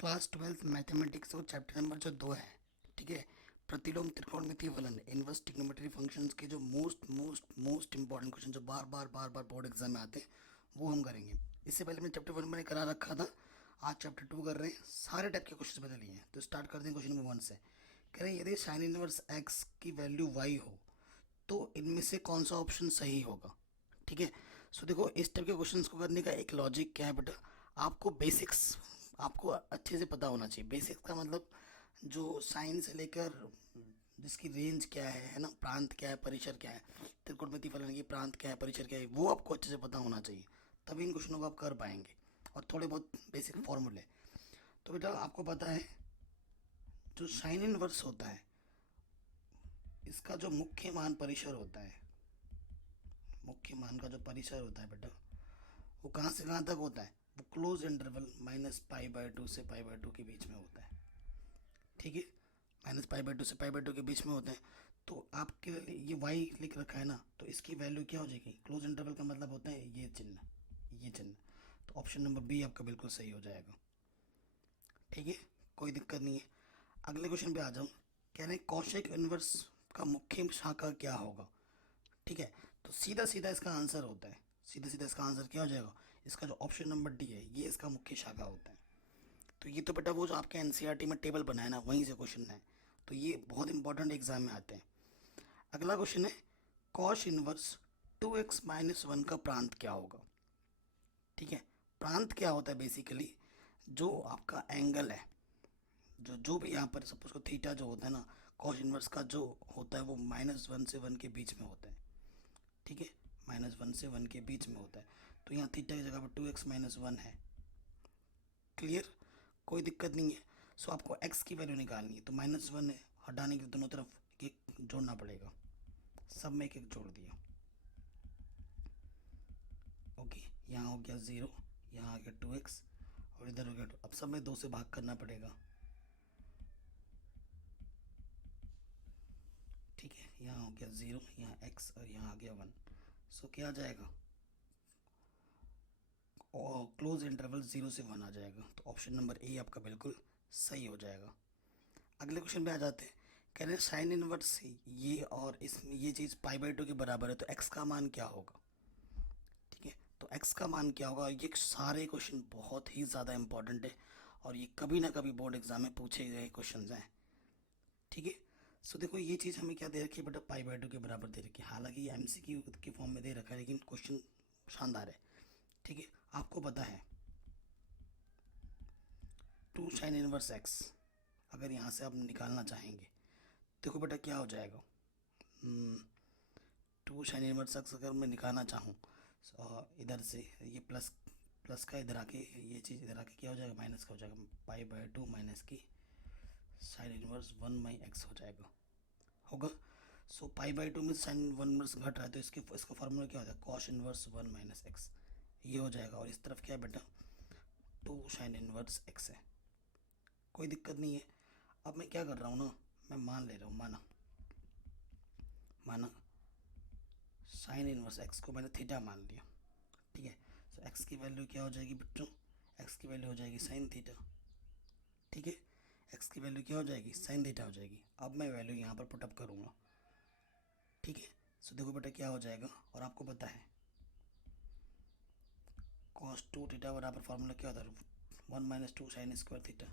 Class 12th mathematics और chapter number जो 2 है, ठीक है। प्रतिलोम त्रिकोणमितीय फलन इनवर्स ट्रिग्नोमेट्री फंक्शंस के जो most most most important question जो बार बार बार बार बोर्ड एग्जाम में आते हैं वो हम करेंगे। इससे पहले मैंने चैप्टर 1 मैंने करा रखा था, आज चैप्टर 2 कर रहे हैं। सारे टाइप के क्वेश्चन बदल लिए हैं, तो स्टार्ट करते हैं क्वेश्चन नंबर 1 से। कह रहे हैं यदि साइन इनवर्स एक्स की वैल्यू वाई हो तो इनमें से कौन सा ऑप्शन सही होगा। ठीक है। सो देखो, इस टाइप के क्वेश्चंस को करने का एक लॉजिक क्या है बेटा, आपको बेसिक्स आपको अच्छे से पता होना चाहिए। बेसिक्स का मतलब जो साइन से लेकर जिसकी रेंज क्या है ना, प्रांत क्या है, परिसर क्या है, त्रिकोणमिति फलन की प्रांत क्या है, परिसर क्या है, वो आपको अच्छे से पता होना चाहिए, तभी इन क्वेश्चनों को आप कर पाएंगे। और थोड़े बहुत बेसिक फॉर्मूले। तो बेटा आपको पता है जो साइन इनवर्स होता है इसका जो मुख्य मान परिसर होता है, मुख्य मान का जो परिसर होता है बेटा, वो कहाँ से कहाँ तक होता है, वो क्लोज इंटरवल -π/2 से π/2 के बीच में होता है। ठीक है, -π/2 से π/2 के बीच में होता है। तो आपके ये वाई लिख रखा है ना, तो इसकी वैल्यू क्या हो जाएगी, क्लोज इंटरवल का मतलब होता है ये चिन्ह, ये चिन्ह। तो ऑप्शन नंबर बी आपका बिल्कुल सही हो जाएगा। ठीक है, कोई दिक्कत नहीं है। अगले क्वेश्चन पे आ जाऊँ। कह रहे हैं कौशिक इनवर्स का मुख्य शाखा क्या होगा। ठीक है, तो सीधा सीधा इसका आंसर होता है, सीधा सीधा इसका आंसर क्या हो जाएगा, इसका जो ऑप्शन नंबर डी है ये इसका मुख्य शाखा होता है। तो ये तो बेटा वो जो आपके एनसीईआरटी में टेबल बनाया ना वहीं से क्वेश्चन है, तो ये बहुत इंपॉर्टेंट एग्जाम में आते हैं। अगला क्वेश्चन है कॉश इनवर्स 2x-1 का प्रांत क्या होगा। ठीक है, प्रांत क्या होता है, बेसिकली जो आपका एंगल है, जो जो भी यहाँ पर सपोज को थीटा जो होता है ना, कॉश इनवर्स का जो होता है वो -1 से 1 के बीच में होता है। ठीक है, -1 से 1 के बीच में होता है। तो यहाँ थीटा की जगह पर 2x-1 है। क्लियर, कोई दिक्कत नहीं है। सो आपको x की वैल्यू निकालनी है, तो -1 है, हटाने के लिए दोनों तरफ एक एक जोड़ना पड़ेगा। सब में एक एक जोड़ दिया। ओके, यहाँ हो गया 0, यहाँ आ गया 2x, और इधर हो गया 2। अब सब में 2 से भाग करना पड़ेगा। ठीक है, यहाँ हो गया 0, यहाँ x और यहाँ आ गया 1। सो क्या आ जाएगा, और क्लोज इंटरवल 0 से 1 आ जाएगा। तो ऑप्शन नंबर ए आपका बिल्कुल सही हो जाएगा। अगले क्वेश्चन पे आ जाते हैं। कह रहे हैं साइन इनवर्स ये और इसमें ये चीज़ π/2 के बराबर है, तो x का मान क्या होगा। ठीक है, तो x का मान क्या होगा, ये सारे क्वेश्चन बहुत ही ज़्यादा इंपॉर्टेंट है और ये कभी ना कभी बोर्ड एग्जाम में पूछे गए क्वेश्चन हैं। ठीक है, सो देखो ये चीज़ हमें क्या दे रखी है बेटा, π/2 के बराबर दे रखी है। हालांकि ये एमसीक्यू के फॉर्म में दे रखा है, लेकिन क्वेश्चन शानदार है। ठीक है, आपको पता है 2 साइन इनवर्स x अगर यहाँ से आप निकालना चाहेंगे, देखो बेटा क्या हो जाएगा। 2 साइन इनवर्स एक्स अगर मैं निकालना चाहूँ, इधर से ये प्लस प्लस का इधर आके ये चीज़ इधर आके क्या हो जाएगा, माइनस का हो जाएगा। π/2 माइनस की साइन इनवर्स 1/x हो जाएगा, होगा। सो π/2 में साइन 1 इनवर्स घट रहा है, तो इसका फार्मूला क्या होता है, कॉश इनवर्स 1 - x, ये हो जाएगा। और इस तरफ क्या है बेटा, 2 साइन इनवर्स x है। कोई दिक्कत नहीं है। अब मैं क्या कर रहा हूँ ना, मैं मान ले रहा हूँ, माना माना साइन इनवर्स एक्स को मैंने थीटा मान लिया। ठीक है, सो एक्स की वैल्यू क्या हो जाएगी बच्चों, एक्स की वैल्यू हो जाएगी साइन थीटा। ठीक है, एक्स की वैल्यू क्या हो जाएगी, साइन थीटा हो जाएगी। अब मैं वैल्यू यहाँ पर पुटअप करूँगा। ठीक है, सो देखो बेटा क्या हो जाएगा, और आपको पता है cos 2 थीटा बराबर फार्मूला क्या होता है, 1 - 2 साइन स्क्वायर थीटा,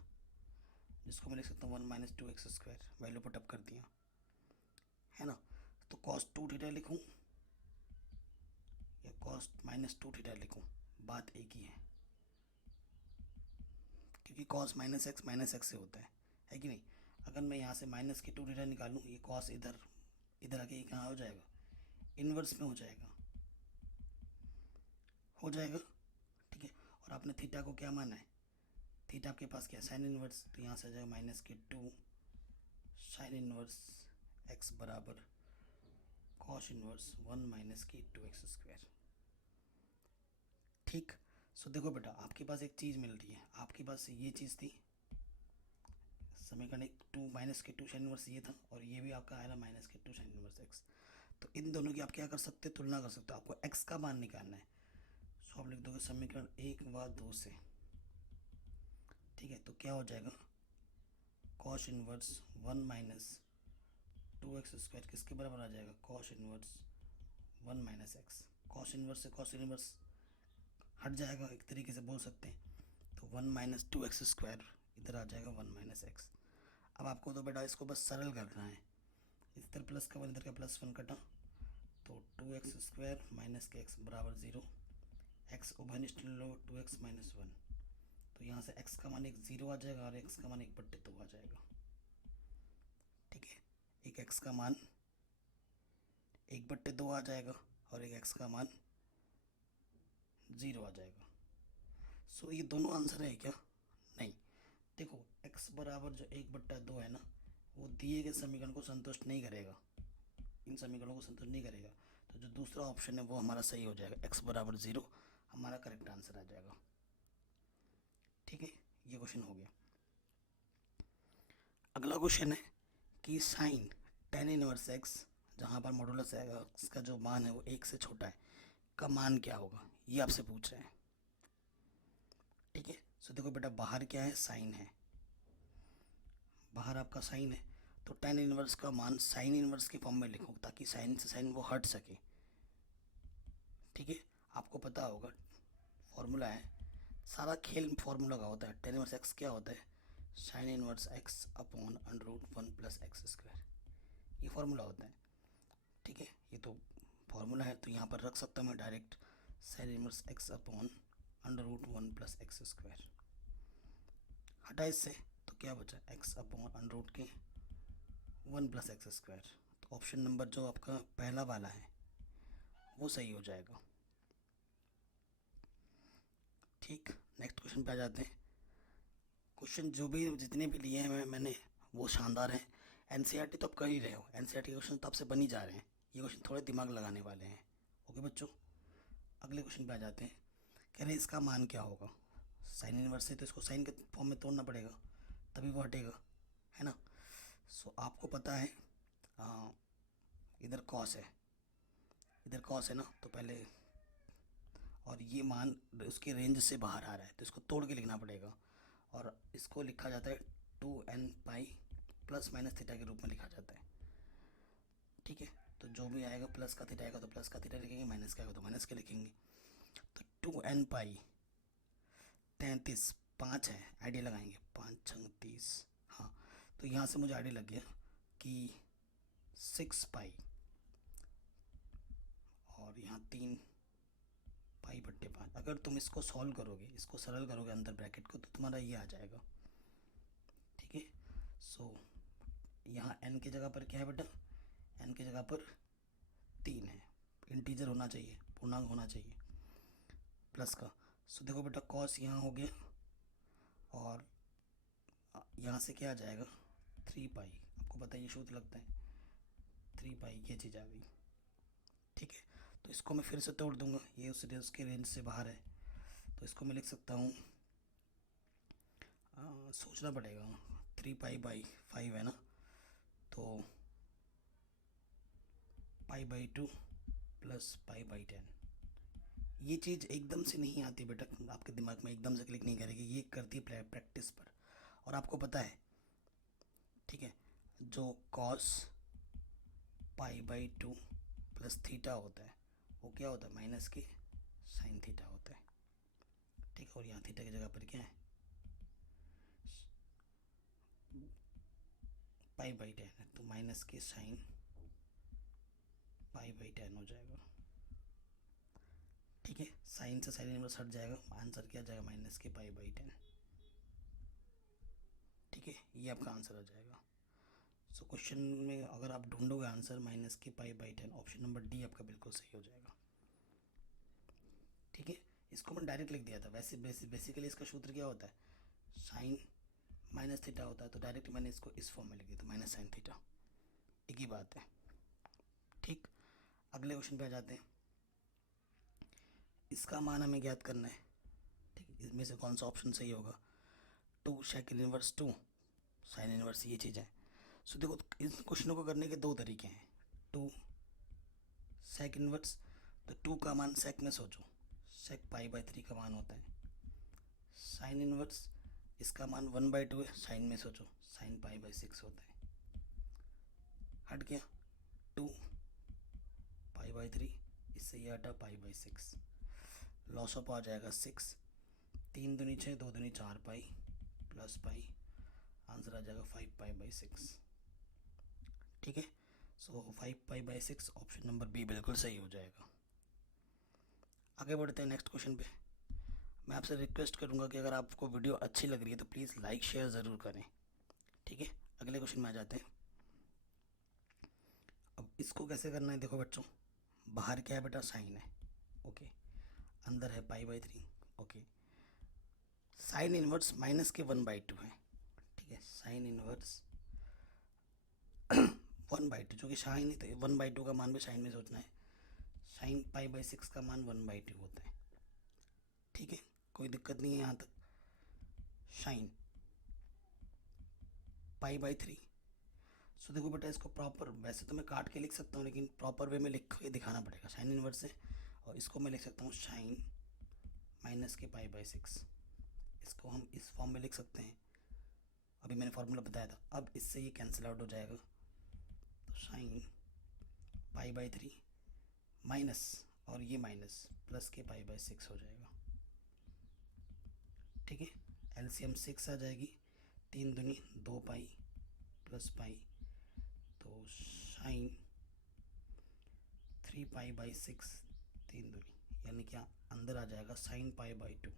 जिसको मैं लिख सकता हूँ 1 - 2x²। वैल्यू पुटअप कर दिया है ना। तो cos 2 थीटा लिखूँ या cos -2 थीटा लिखूँ, बात एक ही है, क्योंकि cos -x से होता है कि नहीं। अगर मैं यहाँ से माइनस की 2 थीटा निकालूँ, ये cos इधर इधर आके कहाँ हो जाएगा, इन्वर्स में हो जाएगा, हो जाएगा। ठीक है, और आपने थीटा को क्या माना है, थीटा आपके पास क्या, साइन इन्वर्स, तो यहाँ से आ जाएगा -2 साइन इन्वर्स x बराबर कॉस इन्वर्स 1 - 2x²। ठीक, सो देखो बेटा आपके पास एक चीज़ मिल रही है, आपके पास ये चीज़ थी समीकरण एक, 2 साइन इनवर्स ये था, और ये भी आपका आया -2 साइन इनवर्स x। तो इन दोनों की आप क्या कर सकते हैं, तुलना कर सकते हो। आपको x का मान निकालना है, सो आप लिख दोगे समीकरण 1 व 2 से ठीक है, तो क्या हो जाएगा, कॉस इनवर्स 1 माइनस 2x² किसके बराबर आ जाएगा, cos inverse 1 minus x. Cos inverse से कॉस इनवर्स हट जाएगा, एक तरीके से बोल सकते हैं, तो 1 माइनस 2x² इधर आ जाएगा 1 माइनस एक्स। अब आपको तो बेटा इसको बस सरल करना है, इधर प्लस का 1 इधर का प्लस 1 कटा, तो 2x² माइनस के x बराबर 0, x उभयनिष्ठ लो 2x माइनस 1, तो यहाँ से x का मान एक 0 आ जाएगा और x का मान 1/2 आ जाएगा। ठीक है, एक x का मान 1/2 आ जाएगा और एक x का मान 0 आ जाएगा। सो ये दोनों आंसर है क्या, नहीं। देखो x बराबर जो 1/2 है ना, वो दिए गए समीकरण को संतुष्ट नहीं करेगा, इन समीकरणों को संतुष्ट नहीं करेगा, तो जो दूसरा ऑप्शन है वो हमारा सही हो जाएगा, x बराबर 0 हमारा करेक्ट आंसर आ जाएगा। ठीक है, ये क्वेश्चन हो गया। अगला क्वेश्चन है कि साइन tan इनवर्स x, जहाँ पर मॉडुलस x का जो मान है वो 1 से छोटा है, का मान क्या होगा, ये आपसे पूछ रहे हैं। ठीक है, सो देखो बेटा बाहर क्या है, साइन है, बाहर आपका साइन है, तो tan इनवर्स का मान साइन इनवर्स के फॉर्म में लिखो ताकि साइन से साइन वो हट सके। ठीक है, आपको पता होगा फॉर्मूला है, सारा खेल फार्मूला का होता है। tan इनवर्स x क्या होता है, sine inverse x upon √1 plus x², ये फार्मूला होता है। ठीक है, ये तो फार्मूला है, तो यहाँ पर रख सकता हूँ मैं direct sine inverse x upon √1 plus x², हटा इससे तो क्या बचा, x अपॉन √1 प्लस x², तो ऑप्शन नंबर जो आपका पहला वाला है वो सही हो जाएगा। ठीक, नेक्स्ट क्वेश्चन पे आ जाते हैं। क्वेश्चन जो भी जितने भी लिए हैं मैंने वो शानदार हैं। एनसीईआरटी तो आप कर ही रहे हो, एनसीईआरटी के क्वेश्चन तो आपसे बन ही जा रहे हैं, ये क्वेश्चन थोड़े दिमाग लगाने वाले हैं। ओके बच्चों, अगले क्वेश्चन पे आ जाते हैं। कह रहे हैं इसका मान क्या होगा, साइन इनवर्स है तो इसको साइन के फॉर्म में तोड़ना पड़ेगा तभी वो हटेगा, है ना। सो आपको पता है इधर कॉस है, इधर कॉस है ना, तो पहले, और ये मान उसके रेंज से बाहर आ रहा है तो इसको तोड़ के लिखना पड़ेगा, और इसको लिखा जाता है 2n pi plus minus theta के रूप में लिखा जाता है। ठीक है, तो जो भी आएगा प्लस का थीटा आएगा तो प्लस का थीटा लिखेंगे, माइनस का आएगा तो माइनस का लिखेंगे। तो 2n पाई 33 5 है, आइडिया लगाएंगे 5 छंग 30, हाँ, तो यहाँ से मुझे आइडिया लग गया कि 6 पाई और यहाँ 3 पाई/5। अगर तुम इसको सॉल्व करोगे, इसको सरल करोगे अंदर ब्रैकेट को, तो तुम्हारा ये आ जाएगा। ठीक है, सो यहाँ n की जगह पर क्या है बेटा, n की जगह पर 3 है, इंटीजर होना चाहिए, पूर्णांक होना चाहिए प्लस का। सो देखो बेटा कॉस यहाँ हो गया और यहाँ से क्या आ जाएगा 3 पाई, आपको पता है ये सूत्र लगता है 3 पाई, ये चीज़ आ गई। ठीक है, तो इसको मैं फिर से तोड़ दूंगा, ये उसके रेंज से बाहर है, तो इसको मैं लिख सकता हूँ, सोचना पड़ेगा, 3 पाई/5 है ना, तो पाई/2 प्लस पाई/10। ये चीज़ एकदम से नहीं आती बेटा, आपके दिमाग में एकदम से क्लिक नहीं करेगी, ये करती है प्रैक्टिस पर। और आपको पता है, ठीक है, जो कॉस पाई/2 प्लस थीटा होता है वो क्या होता है, माइनस के साइन थीटा होता है। ठीक है, और यहाँ थीटा की जगह पर क्या है, पाई/10 है, तो माइनस के साइन पाई/10 हो जाएगा। ठीक है, साइन से साइन इनवर्स हट जाएगा, आंसर क्या आ जाएगा, माइनस के पाई/10। ठीक है, ये आपका आंसर आ जाएगा। सो क्वेश्चन में अगर आप ढूंढोगे आंसर माइनस के पाई/10, ऑप्शन नंबर डी आपका बिल्कुल सही हो जाएगा। ठीक है, इसको मैंने डायरेक्ट लिख दिया था, वैसे बेसिकली इसका सूत्र क्या होता है, साइन माइनस थीटा होता है, तो डायरेक्ट मैंने इसको इस फॉर्म में लिख दिया था, माइनस साइन थीटा, एक ही बात है। ठीक, अगले क्वेश्चन पे आ जाते हैं। इसका मान हमें ज्ञात करना है। ठीक, इसमें से कौन सा ऑप्शन सही होगा, 2 सेकंड इनवर्स 2 साइन इनवर्स, ये चीज़ है। सो देखो इन क्वेश्चनों को करने के दो तरीके हैं, 2 सेक इनवर्स, तो 2 का मान सेक में सोचो, सेक पाई/3 का मान होता है, साइन इनवर्स इसका मान 1/2 है, साइन में सोचो, साइन π/6 होता है, हट गया 2 π/3, इससे ये हटा π/6, लॉस ऑफ आ जाएगा 6, 3 दूनी 6, 2 दूनी 4 पाई प्लस पाई, आंसर आ जाएगा 5 π/6। ठीक है, सो 5 π/6 ऑप्शन नंबर बी बिल्कुल सही हो जाएगा। आगे बढ़ते हैं नेक्स्ट क्वेश्चन पे। मैं आपसे रिक्वेस्ट करूंगा कि अगर आपको वीडियो अच्छी लग रही है तो प्लीज़ लाइक शेयर ज़रूर करें। ठीक है, अगले क्वेश्चन में आ जाते हैं। अब इसको कैसे करना है, देखो बच्चों, बाहर क्या है बेटा, साइन है, ओके, अंदर है π/3, ओके, साइन इनवर्स माइनस के 1/2 है, ठीक है, साइन इनवर्स 1/2, जो कि साइन है तो 1/2 का मान भी साइन में सोचना है, साइन π/6 का मान 1/2 होता है। ठीक है, कोई दिक्कत नहीं है यहाँ तक। साइन π/3, सो देखो बेटा, इसको प्रॉपर, वैसे तो मैं काट के लिख सकता हूँ लेकिन प्रॉपर वे में लिख के दिखाना पड़ेगा, साइन इनवर्स है, और इसको मैं लिख सकता हूँ साइन माइनस के π/6, इसको हम इस फॉर्म में लिख सकते हैं, अभी मैंने फॉर्मूला बताया था। अब इससे ये कैंसिल आउट हो जाएगा, तो साइन π/3 माइनस, और ये माइनस प्लस के π/6 हो जाएगा। ठीक है, एलसीएम 6 आ जाएगी, 3 दूनी 2 पाई प्लस पाई, तो साइन 3 π/6 3 दूनी, यानी क्या अंदर आ जाएगा साइन π/2,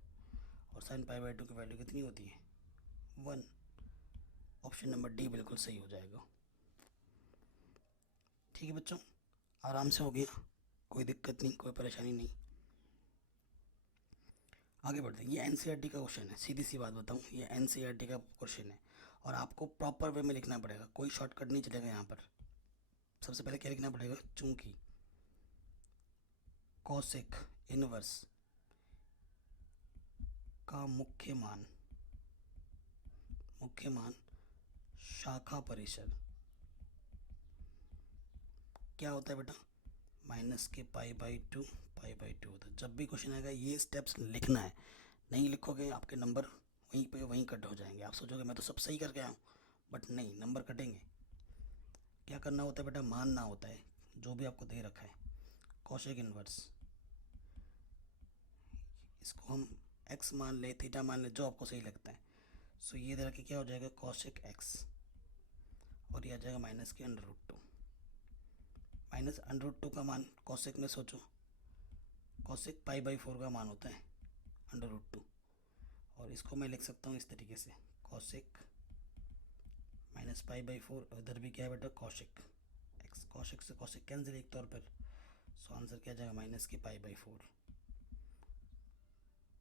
और साइन π/2 की वैल्यू कितनी होती है, 1। ऑप्शन नंबर डी बिल्कुल सही हो जाएगा। ठीक है बच्चों, आराम से हो गया, कोई दिक्कत नहीं, कोई परेशानी नहीं। आगे बढ़ते हैं, ये एनसीईआरटी का क्वेश्चन है, सीधी सी बात बताऊं, ये एनसीईआरटी का क्वेश्चन है और आपको प्रॉपर वे में लिखना पड़ेगा, कोई शॉर्टकट नहीं चलेगा यहाँ पर। सबसे पहले क्या लिखना पड़ेगा, चूंकि कोसेक इनवर्स का मुख्य मान शाखा परिसर क्या होता है बेटा, माइनस के π/2 होता है। जब भी क्वेश्चन आएगा ये स्टेप्स लिखना है, नहीं लिखोगे आपके नंबर वहीं पे वहीं कट हो जाएंगे। आप सोचोगे मैं तो सब सही करके आया हूँ, बट नहीं, नंबर कटेंगे। क्या करना होता है बेटा, मानना होता है जो भी आपको दे रखा है, कोसेक इनवर्स, इसको हम x मान ले, थीटा मान ले, जो आपको सही लगता है। सो ये दे रखे, क्या हो जाएगा कोसेक x, और ये आ जाएगा माइनस के √2, माइनस √2 का मान कोसेक में सोचो, कोसेक π/4 का मान होता है √2, और इसको मैं लिख सकता हूँ इस तरीके से, कोसेक माइनस π/4, उधर भी क्या है बेटा कोसेक x, कोसेक से कोसेक कैंसिल एक तौर पर, सो आंसर क्या जाएगा माइनस के π/4।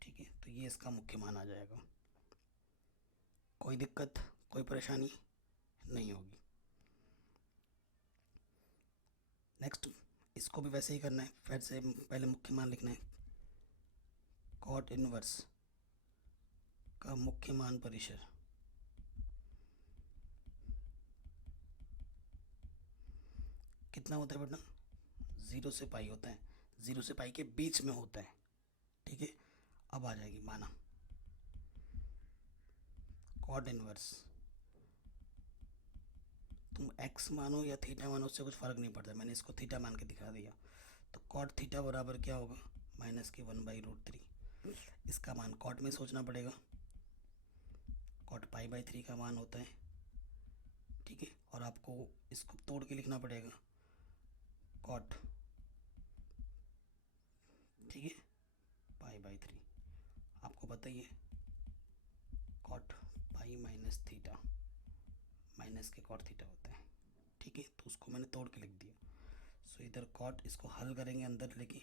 ठीक है, तो ये इसका मुख्य मान आ जाएगा, कोई दिक्कत कोई परेशानी नहीं होगी। नेक्स्ट, इसको भी वैसे ही करना है, फिर से पहले मुख्य मान लिखना है, कॉट इनवर्स का मुख्य मान परिसर कितना होता है बेटा, 0 से पाई होता है, 0 से पाई के बीच में होता है। ठीक है, अब आ जाएगी माना कॉट इनवर्स, तुम x मानो या थीटा मानो उससे कुछ फ़र्क नहीं पड़ता, मैंने इसको थीटा मान के दिखा दिया। तो कॉट थीटा बराबर क्या होगा, माइनस के 1/√3, इसका मान कॉट में सोचना पड़ेगा, कॉट π/3 का मान होता है। ठीक है, और आपको इसको तोड़ के लिखना पड़ेगा, कॉट, ठीक है, π/3 आपको पता ही है, cot pi minus theta, minus के कॉट थीटा होता है। ठीक है, तो उसको मैंने तोड़ के लिख दिया। सो इधर कॉट, इसको हल करेंगे अंदर लेके,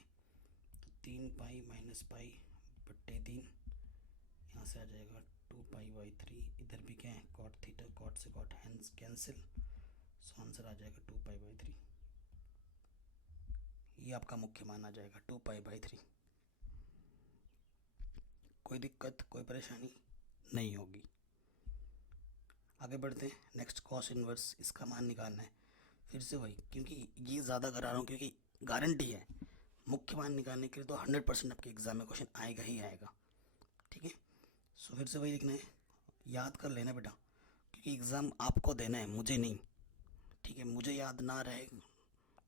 तो 3 पाई माइनस पाई बट्टे 3, यहाँ से आ जाएगा 2π/3, इधर भी क्या है कॉट थीटा, कॉट से cot hence cancel, so answer आ जाएगा 2π/3, ये आपका मुख्य मान आ जाएगा 2π/3। कोई दिक्कत कोई परेशानी नहीं होगी। आगे बढ़ते हैं, नेक्स्ट कॉस इनवर्स, इसका मान निकालना है, फिर से वही, क्योंकि ये ज़्यादा करा रहा हूँ क्योंकि गारंटी है मुख्य मान निकालने के लिए तो 100% आपके एग्जाम में क्वेश्चन आएगा ही आएगा। ठीक है, सो फिर से वही लिखना है, याद कर लेना बेटा, क्योंकि एग्ज़ाम आपको देना है, मुझे नहीं। ठीक है, मुझे याद ना रहे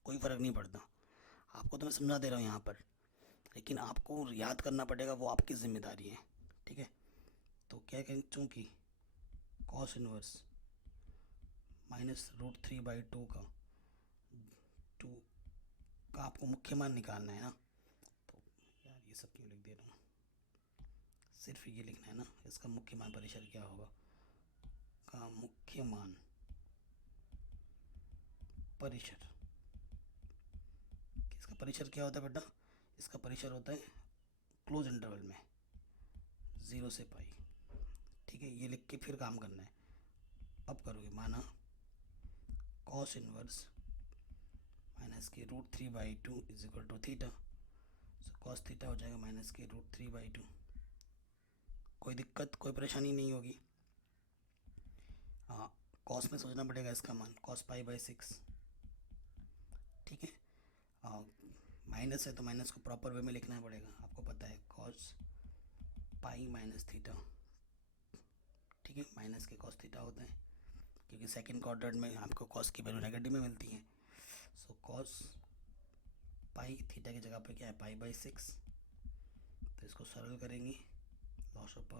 कोई फ़र्क नहीं पड़ता, आपको तो मैं समझा दे रहा हूँ यहाँ पर, लेकिन आपको याद करना पड़ेगा, वो आपकी जिम्मेदारी है। ठीक है, तो क्या कहें, चूँकि कॉस इनवर्स -√3/2 का 2 का आपको मुख्य मान निकालना है ना। तो यार ये सब क्यों लिख दे रहा हूँ, सिर्फ ये लिखना है ना, इसका मुख्य मान परिसर क्या होगा, का मुख्य मान परिसर। इसका परिसर क्या होता है बेटा, इसका परिसर होता है क्लोज इंटरवल में 0 से पाई। ठीक है, ये लिख के फिर काम करना है। अब करोगे, माना cos inverse -√3/2 is equal to theta, so cos theta हो जाएगा -√3/2। कोई दिक्कत, कोई परेशानी नहीं होगी। हाँ, कॉस में सोचना पड़ेगा इसका मान cos π/6। ठीक है, माइनस है तो माइनस को प्रॉपर वे में लिखना पड़ेगा, आपको पता है cos π - थीटा। ठीक है, माइनस के cos थीटा होता है, क्योंकि सेकंड क्वाड्रेंट में आपको cos की वैल्यू नेगेटिव में मिलती है। सो cos π थीटा की जगह पे क्या है, π/6। तो इसको सरल करेंगे, लॉस ऑफ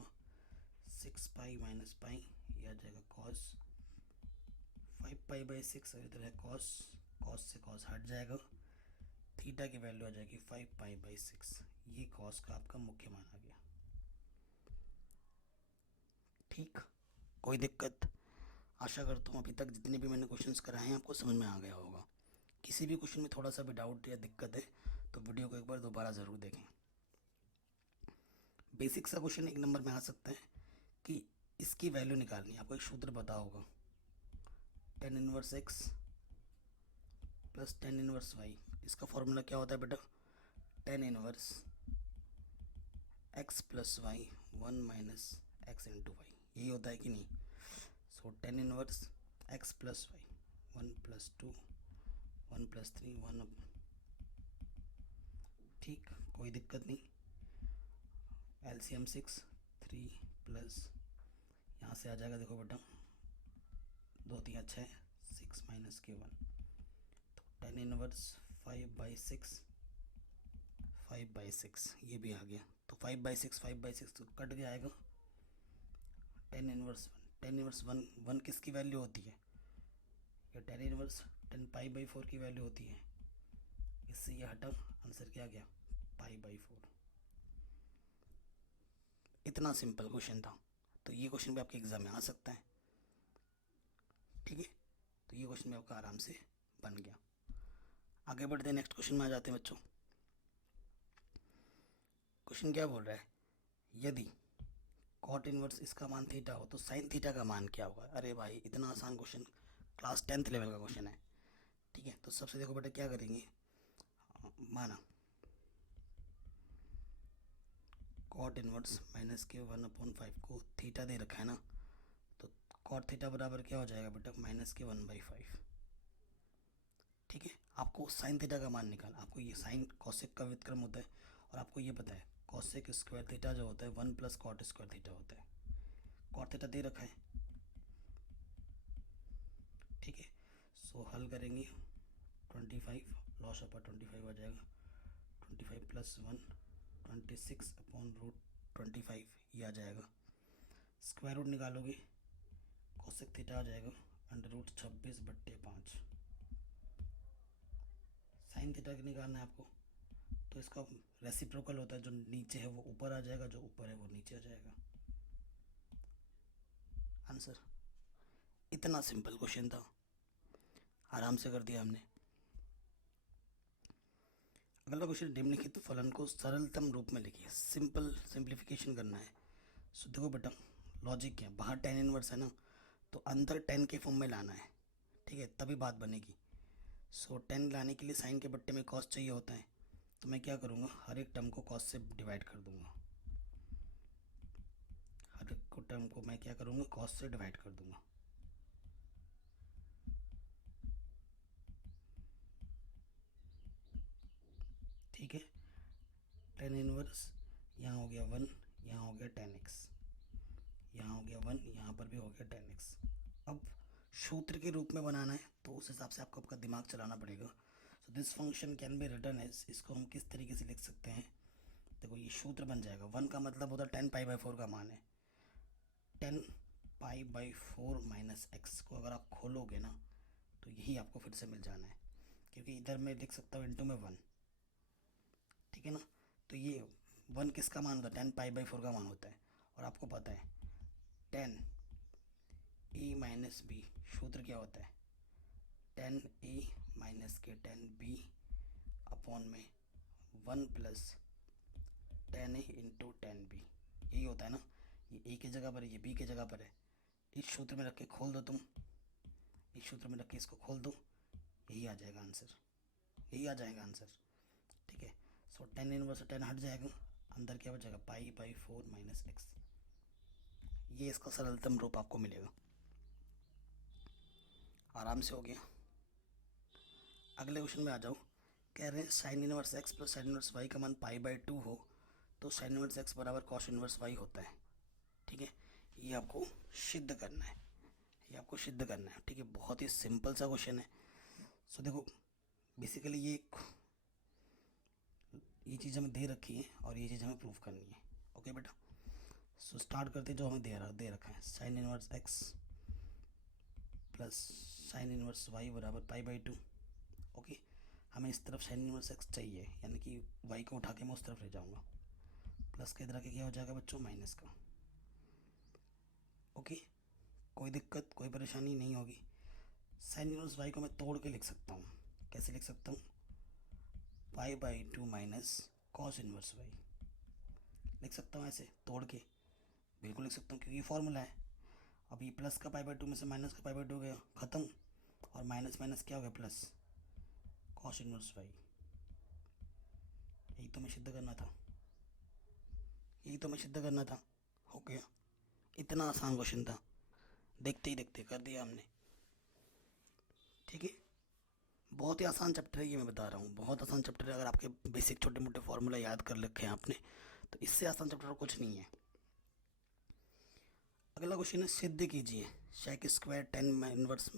6π - π, यह आ जाएगा cos 5π/6। और इधर है cos, cos से cos हट जाएगा, थीटा की वैल्यू आ जाएगी 5π/6। ये cos का आपका मुख्य मान आ गया। ठीक, कोई दिक्कत, आशा करता हूँ अभी तक जितने भी मैंने क्वेश्चंस कराए हैं आपको समझ में आ गया होगा। किसी भी क्वेश्चन में थोड़ा सा भी डाउट या दिक्कत है तो वीडियो को एक बार दोबारा ज़रूर देखें। बेसिक सा क्वेश्चन 1 नंबर में आ सकता है कि इसकी वैल्यू निकालनी है, आपको एक सूत्र पता होगा, tan inverse x plus tan inverse y। इसका फॉर्मूला क्या होता है बेटा, tan inverse x plus Y 1 minus x into Y, यही होता है कि नहीं। So tan inverse x plus Y 1 + 2 1 + 3 1। ठीक, कोई दिक्कत नहीं। एलसीएम 6 3 प्लस यहाँ से आ जाएगा, देखो बेटा 2 3 6 6 माइनस के 1। तो tan इनवर्स 5/6 5/6 ये भी आ गया। तो 5/6 5/6 तो कट के आएगा tan इनवर्स 1। tan इनवर्स 1 किसकी वैल्यू होती है, या tan इनवर्स 10π/4 की वैल्यू होती है। इससे ये हटा, आंसर क्या गया, π/4। इतना सिंपल क्वेश्चन था, तो ये क्वेश्चन भी आपके एग्जाम में आ सकता है। ठीक है, तो ये क्वेश्चन भी आपका आराम से बन गया। आगे बढ़ते हैं, नेक्स्ट क्वेश्चन में आ जाते हैं बच्चों। क्वेश्चन क्या बोल रहा है, यदि कॉट इनवर्स इसका मान थीटा हो तो साइन थीटा का मान क्या होगा। अरे भाई, इतना आसान क्वेश्चन, क्लास 10th लेवल का क्वेश्चन है। ठीक है, तो सबसे देखो बेटा क्या करेंगे, माना कॉट इनवर्स -(1/5) को थीटा दे रखा है ना, तो कॉट थीटा बराबर क्या हो जाएगा बेटा, -(1/5)। ठीक है, आपको साइन थीटा का मान निकाल, आपको ये साइन कॉसेक का व्युत्क्रम होता है, और आपको ये पता है कॉसेक स्क्वायर थीटा जो होता है 1 + कॉट स्क्वायर थीटा होता है। कॉट थीटा दे रखा है। ठीक है, सो हल करेंगे, 25 लॉस ऑफ 25 आ जाएगा, 25 + 1 26/√25 ये आ जाएगा। स्क्वायर रूट निकालोगे, कॉसेक थीटा आ जाएगा √26/5। साइन थीटा की निकालना है आपको, तो इसका रेसिप्रोकल होता है, जो नीचे है वो ऊपर आ जाएगा, जो ऊपर है वो नीचे आ जाएगा। आंसर, इतना सिंपल क्वेश्चन था, आराम से कर दिया हमने। अगला क्वेश्चन, निम्नलिखित फलन को सरलतम रूप में लिखिए। सिंपल सिंप्लीफिकेशन करना है। सो देखो बेटा, लॉजिक क्या है, बाहर tan इनवर्स है ना, तो अंदर tan के फॉर्म में लाना है। ठीक है, तभी बात बनेगी। सो tan लाने के लिए साइन के बट्टे में cos चाहिए होता है, तो मैं क्या करूँगा, हर एक टर्म को cos से डिवाइड कर दूँगा। हर एक टर्म को मैं क्या करूँगा, cos से डिवाइड कर दूँगा। ठीक है, tan इनवर्स यहाँ हो गया 1, यहाँ हो गया tan x, यहाँ हो गया 1, यहाँ पर भी हो गया 10x। अब सूत्र के रूप में बनाना है तो उस हिसाब से आपको आपका दिमाग चलाना पड़ेगा। So this function can be written as, इसको हम किस तरीके से लिख सकते हैं, देखो ये सूत्र बन जाएगा। 1 का मतलब होता है 10π/4 का मान है, 10π/4 माइनस एक्स को अगर आप खोलोगे ना तो यही आपको फिर से मिल जाना है, क्योंकि इधर मैं लिख सकता हूँ इंटू में 1, ठीक है ना। तो ये 1 किसका मान होता है, 10π/4 का मान होता है। और आपको पता है 10a माइनस बी, सूत्र क्या होता है 10a माइनस के 10b अपॉन में 1 प्लस 10a इंटू 10b, यही होता है ना। ये a की जगह पर है, ये b की जगह पर है, इस सूत्र में रख के खोल दो तुम, इस सूत्र में रख के इसको खोल दो, यही आ जाएगा आंसर, यही आ जाएगा आंसर, ठीक है। सो 10 इनवर्स 10 हट जाएगा, अंदर क्या बचेगा π/4 माइनस एक्स, ये इसका सरलतम रूप आपको मिलेगा। आराम से हो गया। अगले क्वेश्चन में आ जाओ। कह रहे हैं sine inverse x plus sine inverse Y का मान π/2 हो तो साइन इनवर्स एक्स बराबर कॉस इनवर्स वाई होता है, ठीक है। ये आपको सिद्ध करना है, ये आपको सिद्ध करना है, ठीक है। बहुत ही सिंपल सा क्वेश्चन है। सो देखो बेसिकली ये चीज़ हमें दे रखी है और ये चीज़ हमें प्रूव करनी है, ओके बेटा। सो स्टार्ट करते जो हमें दे रखा है, sine inverse x plus sine inverse Y बराबर π/2, ओके। हमें इस तरफ साइन इनवर्स एक्स चाहिए, यानी कि वाई को उठा के मैं उस तरफ ले जाऊंगा, प्लस के इधर के क्या हो जाएगा बच्चों माइनस का, ओके। कोई दिक्कत कोई परेशानी नहीं होगी। साइन इनवर्स वाई को मैं तोड़ के लिख सकता हूँ, कैसे लिख सकता हूँ, π/2 माइनस कॉस इनवर्स वाई लिख सकता हूँ, ऐसे तोड़ के बिल्कुल लिख सकता हूँ, क्योंकि फॉर्मूला है। अब ये प्लस का π/2 में से माइनस का π/2 गया ख़त्म, और माइनस माइनस क्या हो गया प्लस, कॉस इनवर्स वाई। यही तो मैं सिद्ध करना था, यही तो मैं सिद्ध करना था, हो गया। इतना आसान क्वेश्चन था, देखते ही देखते कर दिया हमने, ठीक है। बहुत ही आसान चैप्टर है ये, मैं बता रहा हूँ बहुत आसान चैप्टर है। अगर आपके बेसिक छोटे मोटे फार्मूला याद कर रखे हैं आपने तो इससे आसान चैप्टर कुछ नहीं है। अगला क्वेश्चन है सिद्ध कीजिए sec square 10 inverse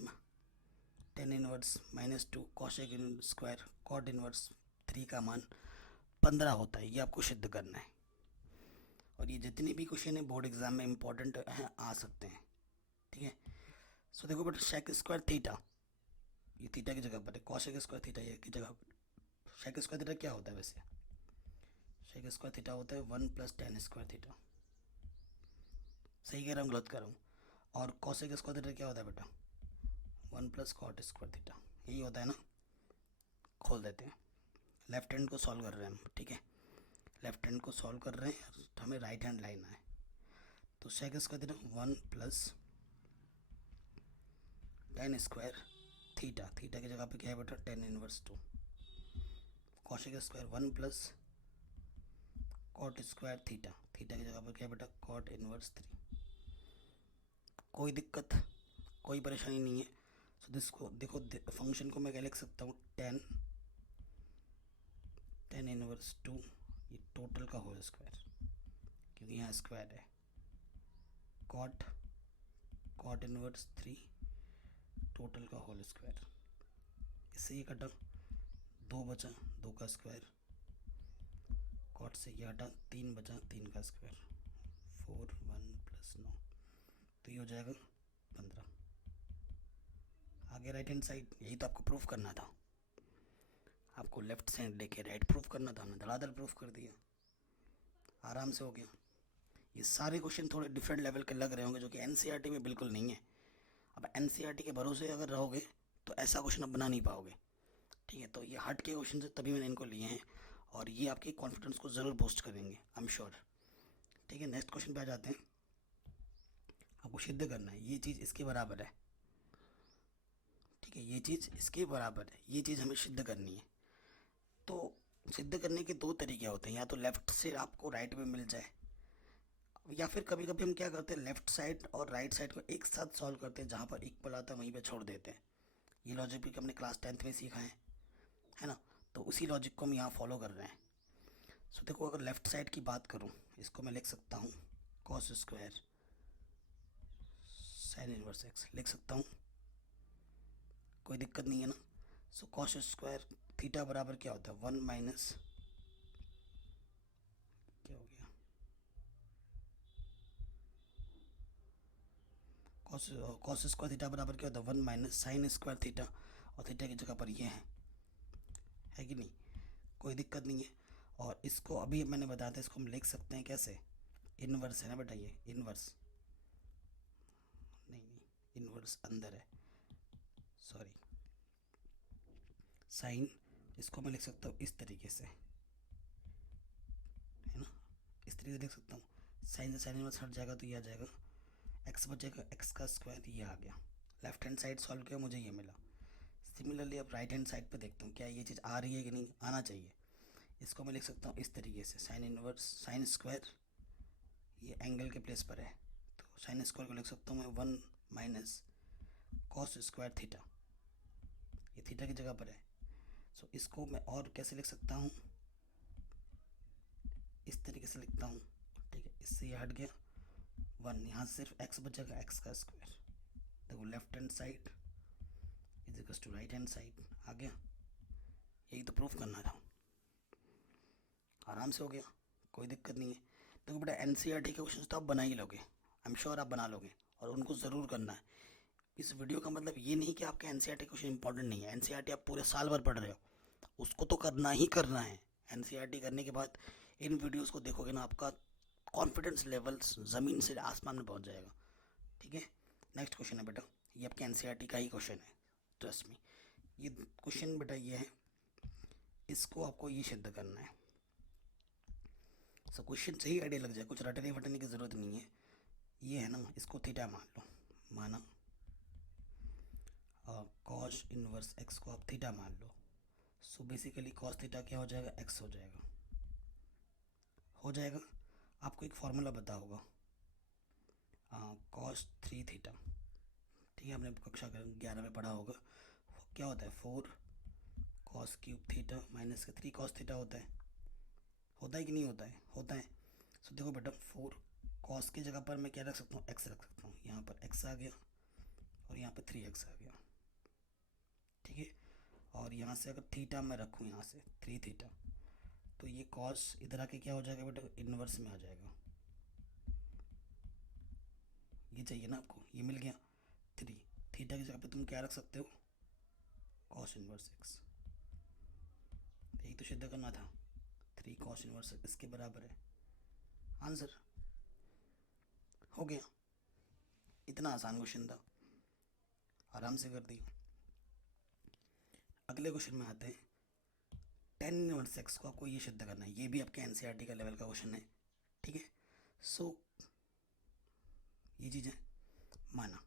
-2 cosec square cot inverse 3 का मान 15 होता है, ये आपको सिद्ध करना है। और ये जितने भी क्वेश्चन है बोर्ड एग्जाम में इंपॉर्टेंट हैं, आ सकते हैं, ठीक है। सो देखो बेटा सेक स्क्वायर थीटा, ये थीटा की जगह पर है, कॉसेक स्क्वायर थीटा ये की जगह पर। सेक स्क्वायर थीटा क्या होता है वैसे, सेक स्क्वायर थीटा होता है 1 + tan स्क्वायर थीटा, सही कह रहा हूँ गलत कर रहा हूँ। और कॉसेक स्क्वायर थीटा क्या होता है बेटा 1 + cot स्क्वायर थीटा, यही होता है ना। खोल देते हैं, लेफ्ट हैंड को सॉल्व कर रहे हैं हम, ठीक है। लेफ्ट हैंड को सॉल्व कर रहे हैं तो हमें राइट हैंड लाइन है, तो sec square theta 1 + tan square theta, theta की जगह पे क्या है बेटा tan inverse 2, cosec square 1 + cot square theta, theta की जगह पर क्या है बेटा cot इनवर्स 3। कोई दिक्कत कोई परेशानी नहीं है। सो दिस को देखो फंक्शन को मैं क्या लिख सकता हूँ tan इनवर्स 2 ये टोटल का होल स्क्वायर, क्योंकि यहाँ स्क्वायर है, cot इनवर्स 3 टोटल का होल स्क्वायर। इससे ये कटा 2 बचा 2 का स्क्वायर, कॉट से ये हटा 3 बचा 3 का स्क्वायर, 4 1 + 9, तो ये हो जाएगा 15। आगे राइट हैंड साइड, यही तो आपको प्रूफ करना था, आपको लेफ्ट साइड लेके राइट प्रूफ करना था, हमने धड़ाधड़ प्रूफ कर दिया, आराम से हो गया। ये सारे क्वेश्चन थोड़े डिफरेंट लेवल के लग रहे होंगे जो कि एनसीईआरटी में बिल्कुल नहीं है। अब एनसीईआरटी के भरोसे अगर रहोगे तो ऐसा क्वेश्चन आप बना नहीं पाओगे, ठीक है। तो ये हट के क्वेश्चन से तभी मैंने इनको लिए हैं और ये आपके कॉन्फिडेंस को ज़रूर बूस्ट करेंगे, आई एम श्योर, ठीक है। नेक्स्ट क्वेश्चन पे आ जाते हैं। आपको सिद्ध करना है ये चीज़ इसके बराबर है, ठीक है, ये चीज़ इसके बराबर है, ये चीज़ हमें सिद्ध करनी है। तो सिद्ध करने के 2 तरीके होते हैं, या तो लेफ्ट से आपको राइट में मिल जाए, या फिर कभी कभी हम क्या करते हैं लेफ्ट साइड और राइट साइड को एक साथ सॉल्व करते हैं, जहाँ पर इक्वल आता है वहीं पे छोड़ देते हैं। ये लॉजिक भी हमने क्लास 10th में सीखा है ना, तो उसी लॉजिक को हम यहाँ फॉलो कर रहे हैं। सो देखो अगर लेफ्ट साइड की बात करूँ, इसको मैं लिख सकता हूँ cos square sine inverse x लिख सकता हूँ, कोई दिक्कत नहीं है ना। सो कॉस स्क्वायर थीटा बराबर क्या होता है, 1 माइनस, क्या हो गया, कॉस स्क्वायर थीटा बराबर क्या होता है, 1 माइनस साइन स्क्वायर थीटा, और थीटा की जगह पर ये है कि नहीं, कोई दिक्कत नहीं है। और इसको अभी मैंने बताया था, इसको हम लिख सकते हैं कैसे, इनवर्स है ना बेटा, ये इनवर्स, नहीं इनवर्स अंदर है, सॉरी, साइन, इसको मैं लिख सकता हूँ इस तरीके से, है ना, इस तरीके से लिख सकता हूँ। साइन से साइन इनवर्स हट जाएगा तो ये आ जाएगा, एक्स बचेगा एक्स का स्क्वायर, ये आ गया। लेफ्ट हैंड साइड सॉल्व किया, मुझे ये मिला। सिमिलरली अब राइट हैंड साइड पे देखता हूँ क्या ये चीज़ आ रही है कि नहीं, आना चाहिए। इसको मैं लिख सकता हूँ इस तरीके से, साइन इनवर्स साइन स्क्वायर, ये एंगल के प्लेस पर है तो साइन स्क्वायर को लिख सकता हूँ मैं 1 माइनस कॉस स्क्वायर थीटा, ये थीटा की जगह पर है। सो इसको मैं और कैसे लिख सकता हूँ, इस तरीके से लिखता हूँ, ठीक है, इससे ये हट गया 1, यहाँ सिर्फ एक्स बचेगा एक्स का स्क्वायर। देखो left hand side is equals to right hand side, आ गया। यही तो प्रूफ करना था, आराम से हो गया, कोई दिक्कत नहीं है। देखो बेटा एनसीईआरटी के क्वेश्चन तो आप बना ही लोगे, आई एम श्योर आप बना लोगे, और उनको ज़रूर करना है। इस वीडियो का मतलब ये नहीं कि आपके एनसीईआरटी क्वेश्चन इंपॉर्टेंट नहीं है, एनसीईआरटी आप पूरे साल भर पढ़ रहे हो, उसको तो करना ही करना है। एनसीईआरटी करने के बाद इन वीडियोस को देखोगे ना, आपका कॉन्फिडेंस लेवल्स ज़मीन से आसमान में पहुंच जाएगा, ठीक है। नेक्स्ट क्वेश्चन है बेटा, ये आपके एनसीईआरटी का ही क्वेश्चन है, ट्रस्ट मी। ये क्वेश्चन बेटा ये है, इसको आपको ये सिद्ध करना है। सब क्वेश्चन से ही आइडिया लग जाए, कुछ रटने वटने की ज़रूरत नहीं है। ये है ना, इसको थीटा मान लो, माना, और कॉस इनवर्स एक्स को आप थीटा मान लो। सो बेसिकली कॉस थीटा क्या हो जाएगा, एक्स हो जाएगा। आपको एक फार्मूला पता होगा, कॉस 3 थीटा, ठीक है, आपने कक्षा 11 में पढ़ा होगा। क्या होता है, 4 कॉस क्यूब थीटा माइनस का 3 कॉस थीटा होता है कि नहीं होता है, होता है। सो देखो बेटा 4 कॉस की जगह पर मैं क्या रख सकता हूँ, एक्स रख सकता हूँ, यहाँ पर एक्स आ गया और यहाँ पर 3x आ गया, ठीक है। और यहाँ से अगर थीटा मैं रखूँ, यहाँ से 3 थीटा, तो ये कॉस इधर आके क्या हो जाएगा बेटा, इन्वर्स में आ जाएगा। ये चाहिए ना आपको, ये मिल गया। 3 थीटा की जगह पे तुम क्या रख सकते हो, कॉस इन्वर्स एक्स, यही तो सिद्ध करना था। 3 कॉस इन्वर्स इसके बराबर है, आंसर हो गया। इतना आसान क्वेश्चन था, आराम से कर दिया। अगले क्वेश्चन में आते हैं, टेन इनवर्स एक्स को आपको ये सिद्ध करना है, ये भी आपके एनसीईआरटी का लेवल का क्वेश्चन है, ठीक है। सो ये चीज़ है, माना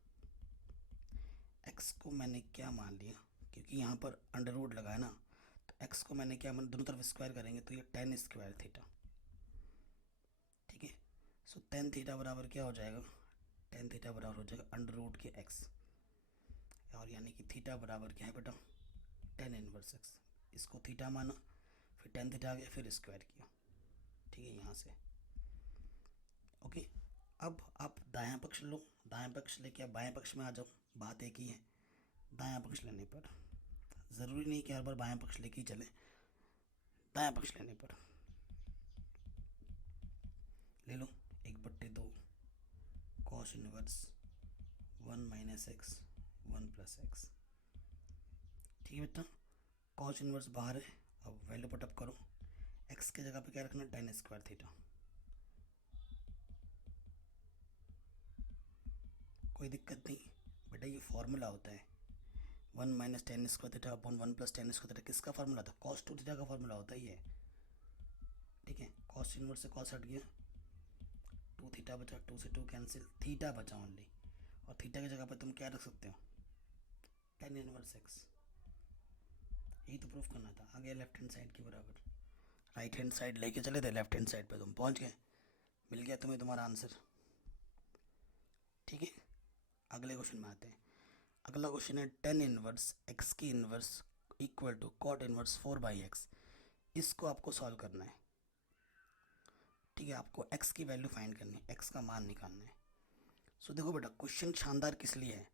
एक्स को मैंने क्या मान लिया, क्योंकि यहाँ पर अंडर रूट लगा है ना, तो एक्स को मैंने क्या मान, दोनों तरफ स्क्वायर करेंगे तो ये 10 स्क्वायर थीटा, ठीक है। सो 10 थीटा बराबर क्या हो जाएगा, 10 थीटा बराबर हो जाएगा अंडर रूट के एक्स, और यानी कि थीटा बराबर क्या है बेटा, 10 इनवर्स एक्स। इसको थीटा माना, फिर 10 थीटा आ गया, फिर स्क्वायर किया, ठीक है, यहाँ से। ओके, अब आप दायां पक्ष लो, दायां पक्ष लेके आप बाएं पक्ष में आ जाओ, बात एक ही है। दायां पक्ष लेने पर ज़रूरी नहीं कि हर बार बायां पक्ष लेके ही चले, दायां पक्ष लेने पर ले लो 1/2 cos inverse 1 minus x 1 plus x, ठीक है बेटा। कॉस इनवर्स बाहर है, अब वैल्यू पुटअप करो, एक्स की जगह पे क्या रखना, 10 स्क्वायर थीटा, कोई दिक्कत नहीं बेटा, ये फॉर्मूला होता है 1 minus 10 square theta upon 1 plus 10 square theta, किसका फार्मूला था, कॉस 2 थीटा का फार्मूला होता है ये, ठीक है। कॉस इनवर्स से कॉस हट गया, 2 थीटा बचा, 2 से 2 कैंसिल, थीटा बचा ओनली, और थीटा की जगह पर तुम क्या रख सकते हो, 10 इनवर्स एक्स, यही तो प्रूफ करना था। आ गया लेफ्ट हैंड साइड के बराबर, राइट हैंड साइड लेके चले थे, लेफ्ट हैंड साइड पे तुम पहुंच गए, मिल गया तुम्हें तुम्हारा आंसर, ठीक है। अगले क्वेश्चन में आते हैं। अगला क्वेश्चन है 10 इनवर्स एक्स की inverse equal to cot inverse 4/x, इसको आपको सॉल्व करना है, ठीक है। आपको x की वैल्यू फाइंड करनी है, x का मान निकालना है। सो देखो बेटा क्वेश्चन शानदार किस लिए है,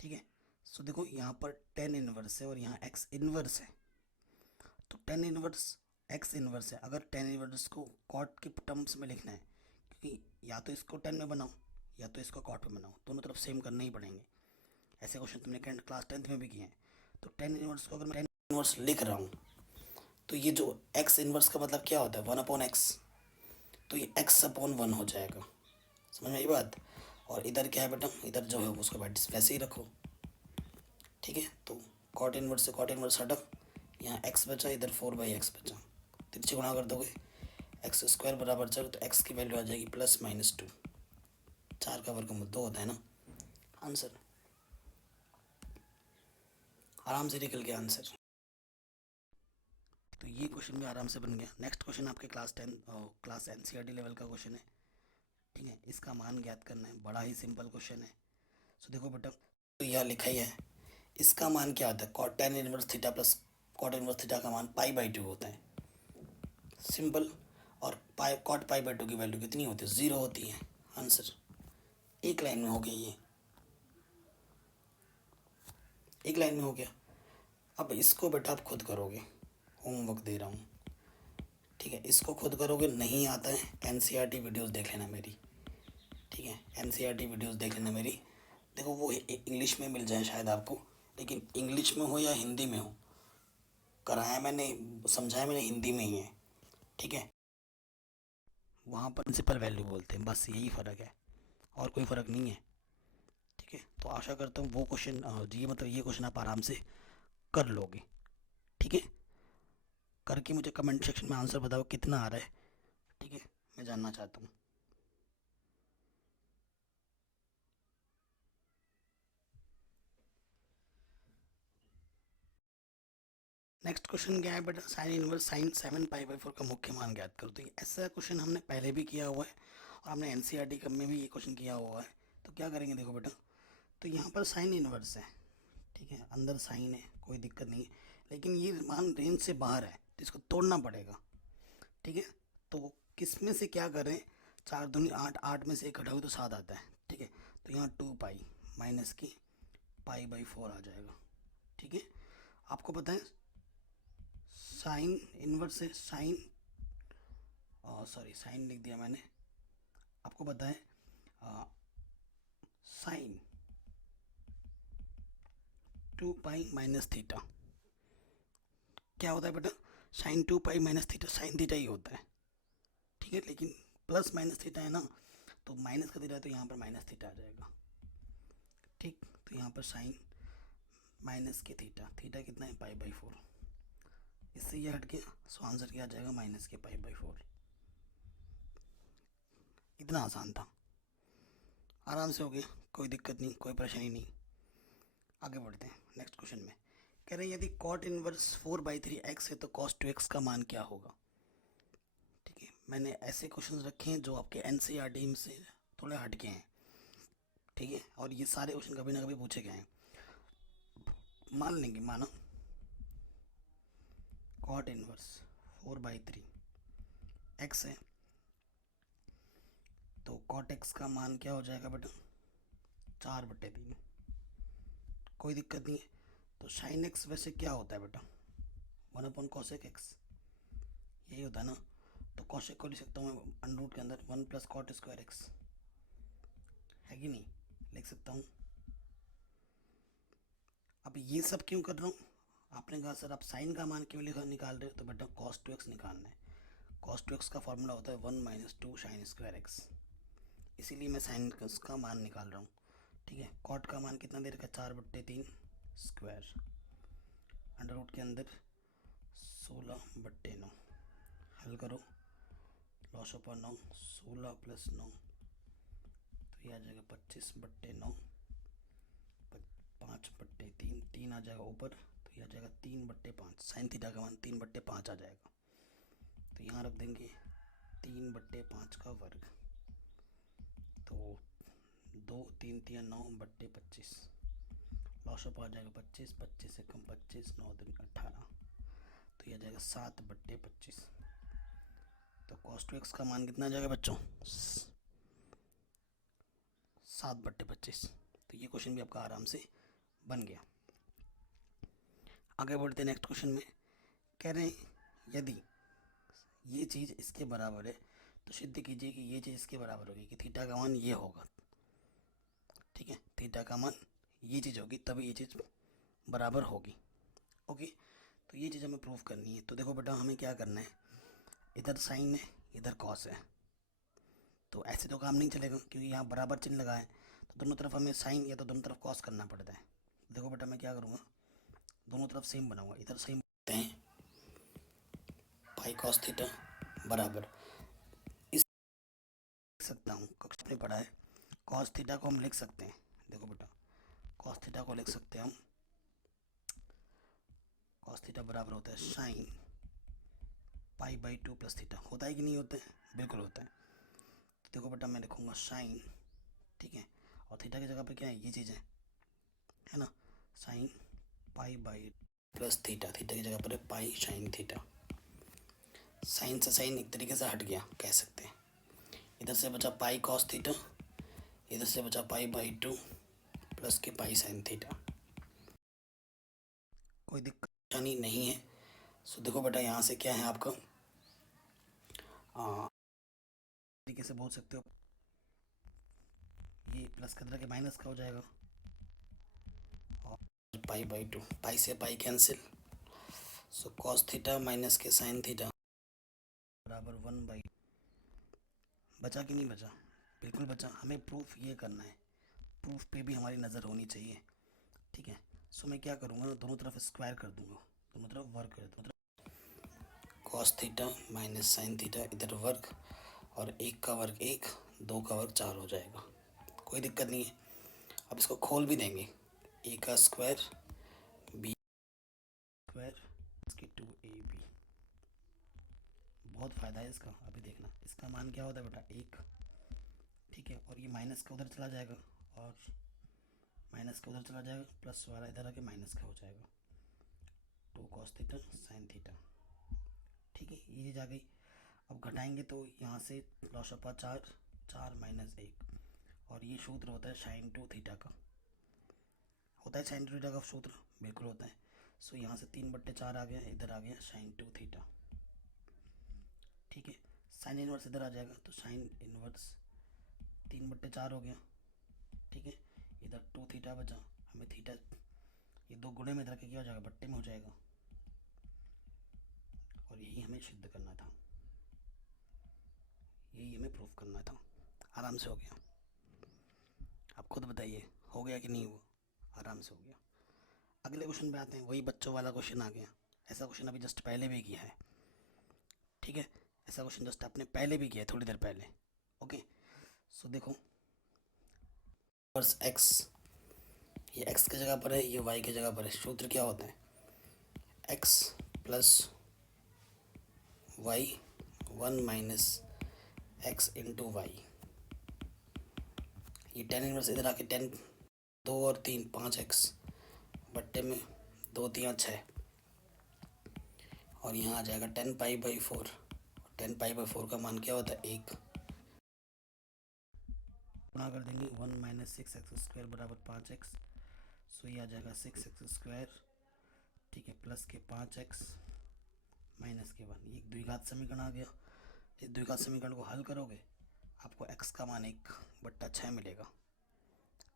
ठीक है। सो देखो यहाँ पर टेन इनवर्स है और यहाँ एक्स इनवर्स है, तो टेन इनवर्स एक्स इनवर्स है। अगर टेन इनवर्स को कॉट के टर्म्स में लिखना है, क्योंकि या तो इसको टेन में बनाओ या तो इसको कॉट में बनाओ, दोनों तरफ सेम करने ही पड़ेंगे। ऐसे क्वेश्चन तुमने क्लास 10th में भी किए हैं। तो टेन इनवर्स को अगर मैं टेन इनवर्स लिख रहा हूँ तो ये जो एक्स इनवर्स का मतलब क्या होता है, वन अपॉन एक्स, तो ये एक्स अपॉन वन हो जाएगा। समझ में आई बात। और इधर क्या है बेटा, इधर जो है उसको वैसे ही रखो, ठीक है। तो कॉट इनवर्स से कॉट इनवर्स हटा, यहाँ एक्स बचा, इधर 4/x बचा, तिरछे गुणा कर दोगे एक्स स्क्वायर बराबर 4, तो एक्स की वैल्यू आ जाएगी +-2। 4 का वर्गमूल 2 होता है ना, आंसर आराम से निकल गया आंसर। तो ये क्वेश्चन भी आराम से बन गया। नेक्स्ट क्वेश्चन आपके क्लास एनसीईआरटी लेवल का क्वेश्चन है, ठीक है। इसका मान ज्ञात करना है, बड़ा ही सिंपल क्वेश्चन है। सो देखो बेटा, तो यह लिखा ही है, इसका मान क्या होता है, cot tan inverse theta plus cot inverse theta का मान π/2 होता है, सिंपल। और पाई कॉट π/2 की वैल्यू कितनी होती है, 0 होती है, आंसर। एक लाइन में हो गया ये, एक लाइन में हो गया। अब इसको बेटा आप खुद करोगे, होमवर्क दे रहा हूँ, ठीक है। इसको खुद करोगे, नहीं आता है एनसीईआरटी वीडियोस देख लेना मेरी, ठीक है। एनसीईआरटी वीडियोस देख लेना मेरी। देखो वो इंग्लिश में मिल जाए शायद आपको, लेकिन इंग्लिश में हो या हिंदी में हो, कराया मैंने, समझाया मैंने हिंदी में ही है, ठीक है। वहाँ पर प्रिंसिपल वैल्यू बोलते हैं, बस यही फ़र्क है और कोई फ़र्क नहीं है, ठीक है। तो आशा करता हूँ वो क्वेश्चन ये मतलब ये क्वेश्चन आप आराम से कर लोगे, ठीक है। करके मुझे कमेंट सेक्शन में आंसर बताओ कितना आ रहा है, ठीक है, मैं जानना चाहता हूँ। नेक्स्ट क्वेश्चन क्या है बेटा, साइन इनवर्स साइन 7π/4 का मुख्य मान ज्ञात करो। तो ऐसा क्वेश्चन हमने पहले भी किया हुआ है और हमने एनसीईआरटी कब में भी ये क्वेश्चन किया हुआ है। तो क्या करेंगे, देखो बेटा, तो यहाँ पर साइन इनवर्स है, ठीक है, अंदर साइन है, कोई दिक्कत नहीं है, लेकिन ये मान रेंज से बाहर है तो इसको तोड़ना पड़ेगा, ठीक है। तो किस में से क्या करें, 4 दूनी 8, 8 में से 1 घटाओ तो 7 आता है, ठीक है। तो यहाँ 2π माइनस की π/4 आ जाएगा, ठीक है। आपको पता है साइन इनवर्स है, साइन सॉरी साइन लिख दिया मैंने। आपको पता है साइन 2π माइनस थीटा क्या होता है बेटा, sine 2π minus theta sine theta ही होता है, ठीक है। लेकिन प्लस माइनस थीटा है ना, तो माइनस का थीटा है तो यहाँ पर माइनस थीटा आ जाएगा, ठीक। तो यहाँ पर साइन माइनस के थीटा, थीटा कितना है π/4, इससे ये हट गया, सो आंसर क्या आ जाएगा माइनस के π/4। इतना आसान था, आराम से हो गया, कोई दिक्कत नहीं, कोई परेशानी नहीं। आगे बढ़ते हैं नेक्स्ट क्वेश्चन में। कह रहे हैं यदि कॉट इनवर्स 4/3x है तो cos 2x का मान क्या होगा, ठीक है। मैंने ऐसे क्वेश्चंस रखे हैं जो आपके एनसीईआरटी से थोड़े हट के हैं, ठीक है, और ये सारे क्वेश्चन कभी ना कभी पूछे गए हैं। मान लेंगे, मानो कॉट इनवर्स 4/3x है, तो कॉट एक्स का मान क्या हो जाएगा बेटा, 4/3, कोई दिक्कत नहीं है। तो साइन एक्स वैसे क्या होता है बेटा, 1/cosec x, यही होता है ना। तो cosec को लिख सकता हूँ मैं अंडर के अंदर 1 + cot² x, है कि नहीं, लिख सकता हूँ। अब ये सब क्यों कर रहा हूँ, आपने कहा सर आप साइन का मान क्यों निकाल रहे हो, तो बेटा cos 2x निकालना है। cos 2x का फॉर्मूला होता है 1 - 2 sin² x, इसीलिए मैं साइन का मान निकाल रहा हूँ, ठीक है। कॉट का मान कितना दे रखा है, 4/3 स्क्वायर, अंडर रूट के अंदर 16/9, हल करो, लॉस ऑफ 9, 16 + 9, तो ये आ जाएगा 25/9, 5/3, 3 आ जाएगा ऊपर, तो ये आ जाएगा 3/5, साइन थीटा का मान 3/5 आ जाएगा। तो यहाँ रख देंगे 3/5 का वर्ग, तो 2 3 3 9/25, लॉस ऑफ आ जाएगा 25, 25 से कम 25, 9 दूनी 18, तो ये आ जाएगा 7/25। तो cos 2x का मान कितना आ जाएगा बच्चों, 7/25। तो ये क्वेश्चन भी आपका आराम से बन गया। आगे बढ़ते हैं नेक्स्ट क्वेश्चन में। कह रहे हैं यदि ये चीज़ इसके बराबर है तो सिद्ध कीजिए कि ये चीज़ इसके बराबर होगी, कि थीटा का मान ये होगा। ठीक है, थीटा का मान ये चीज़ होगी तभी ये चीज़ बराबर होगी। ओके, तो ये चीज़ हमें प्रूव करनी है। तो देखो बेटा, हमें क्या करना है, इधर साइन है इधर कॉस है, तो ऐसे तो काम नहीं चलेगा क्योंकि यहाँ बराबर चिन्ह लगा है, तो दोनों तरफ हमें साइन या तो दोनों तरफ कॉस करना पड़ता है। देखो बेटा, मैं क्या करूँगा, दोनों तरफ सेम बनाऊंगा। इधर सेम बनाते हैं, पाई कॉस थीटा बराबर, इस लिख सकता हूँ, कक्षा में पढ़ा है, कॉस थीटा को हम लिख सकते हैं। देखो बेटा, कॉस थीटा को लिख सकते हैं हम, कॉस थीटा बराबर होता है साइन पाई/2 प्लस थीटा। होता है कि नहीं होता है? बिल्कुल होता है। तो देखो बेटा, मैं लिखूँगा साइन, ठीक है, और थीटा की जगह पे क्या है, ये चीज़ है ना, साइन पाई/2 प्लस थीटा, थीटा की जगह पर है पाई साइन थीटा। साइन से साइन एक तरीके से हट गया कह सकते हैं। इधर से बचा पाई कॉस थीटा, इधर से बचा पाई/2 प्लस के पाई साइन थीटा। कोई दिक्कत नहीं है। सो देखो बेटा, यहाँ से क्या है आपका, तरीके से बोल सकते हो, ये प्लस का तरह के माइनस का हो जाएगा, और पाई/2, पाई से पाई कैंसिल, सो कॉस थीटा माइनस के साइन थीटा बराबर 1/, बचा कि नहीं बचा? बिल्कुल बचा। हमें प्रूफ ये करना है, प्रूफ पे भी हमारी नज़र होनी चाहिए। ठीक है, सो मैं क्या करूँगा ना, दोनों तरफ स्क्वायर कर दूँगा, दोनों तरफ वर्ग कर दूँगा, cos theta minus sine theta, इधर वर्ग, और 1 का वर्ग 1, 2 का वर्ग 4 हो जाएगा। कोई दिक्कत नहीं है। अब इसको खोल भी देंगे, a का स्क्वायर b स्क्वायर इसकी 2ab। बहुत फ़ायदा है इसका। अभी देखना इसका मान क्या होता है बेटा, 1, ठीक है, और ये माइनस का उधर चला जाएगा, और माइनस का उधर चला जाएगा, प्लस वाला इधर आके माइनस का हो जाएगा, 2 कॉस थीटा साइन थीटा। ठीक है, ये चीज़ आ गई। अब घटाएंगे तो यहाँ से लॉस ऑफ 4, 4 माइनस 1, और ये सूत्र होता है साइन 2 थीटा का। होता है साइन 2 थीटा का सूत्र? बिल्कुल होता है। सो यहाँ से 3/4 आ गया, इधर आ गया साइन 2 थीटा। ठीक है, साइन इनवर्स इधर आ जाएगा, तो साइन इनवर्स 3/4 हो गया। ठीक है, इधर 2 थीटा बचा, हमें थीटा ये 2 गुणे में इधर के क्या हो जाएगा, बट्टे में हो जाएगा, और यही हमें सिद्ध करना था, यही हमें प्रूफ करना था। आराम से हो गया। आप खुद बताइए हो गया कि नहीं हुआ? आराम से हो गया। अगले क्वेश्चन पे आते हैं। वही बच्चों वाला क्वेश्चन आ गया। ऐसा क्वेश्चन अभी जस्ट पहले भी किया है। ठीक है, ऐसा क्वेश्चन जस्ट आपने पहले भी किया है, थोड़ी देर पहले। ओके, सो देखो, एक्स, ये एक्स की जगह पर है, ये वाई की जगह पर है। सूत्र क्या होता है, x plus Y 1 minus x into y. ये टेन इनवर्स इधर आके 10, 2 और 3 5x बट्टे में 2 3 6, और यहाँ आ जाएगा 10π/4। 10π/4 का मान क्या होता है, 1। गुणा कर देंगे, 1 माइनस 6x² बराबर 5x। सो ये आ जाएगा 6x², ठीक है, प्लस के 5x माइनस के 1। ये द्विघात समीकरण आ गया। इस द्विघात समीकरण को हल करोगे, आपको x का मान 1/6 मिलेगा।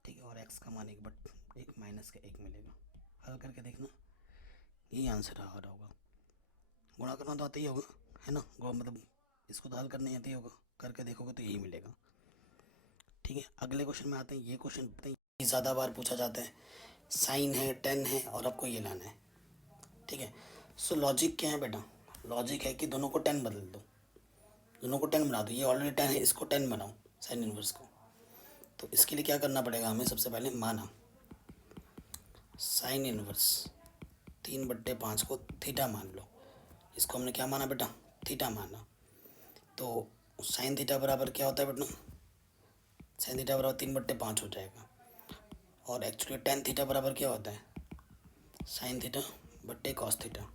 ठीक है, और x का मान 1 माइनस का 1 मिलेगा। हल करके देखना, यही आंसर आ रहा होगा। गुणा करना तो आता ही होगा, है ना, मतलब इसको तो हल करना आता ही होगा, करके देखोगे तो यही मिलेगा। ठीक है, अगले क्वेश्चन में आते हैं। ये क्वेश्चन ज़्यादा बार पूछा जाता है। साइन है, टेन है, और आपको ये लाना है। ठीक है, सो लॉजिक क्या है बेटा, लॉजिक है कि दोनों को 10 बदल दो, दोनों को 10 बना दो। ये ऑलरेडी 10 है, इसको 10 बनाओ, साइन इनवर्स को। तो इसके लिए क्या करना पड़ेगा हमें, सबसे पहले माना साइन इनवर्स 3/5 को थीटा मान लो। इसको हमने क्या माना बेटा, थीटा माना। तो साइन थीटा बराबर क्या होता है बेटा, साइन थीटा बराबर 3/5 हो जाएगा। और एक्चुअली टेन थीटा बराबर क्या होता है, साइन थीटा बट्टे कॉस थीटा।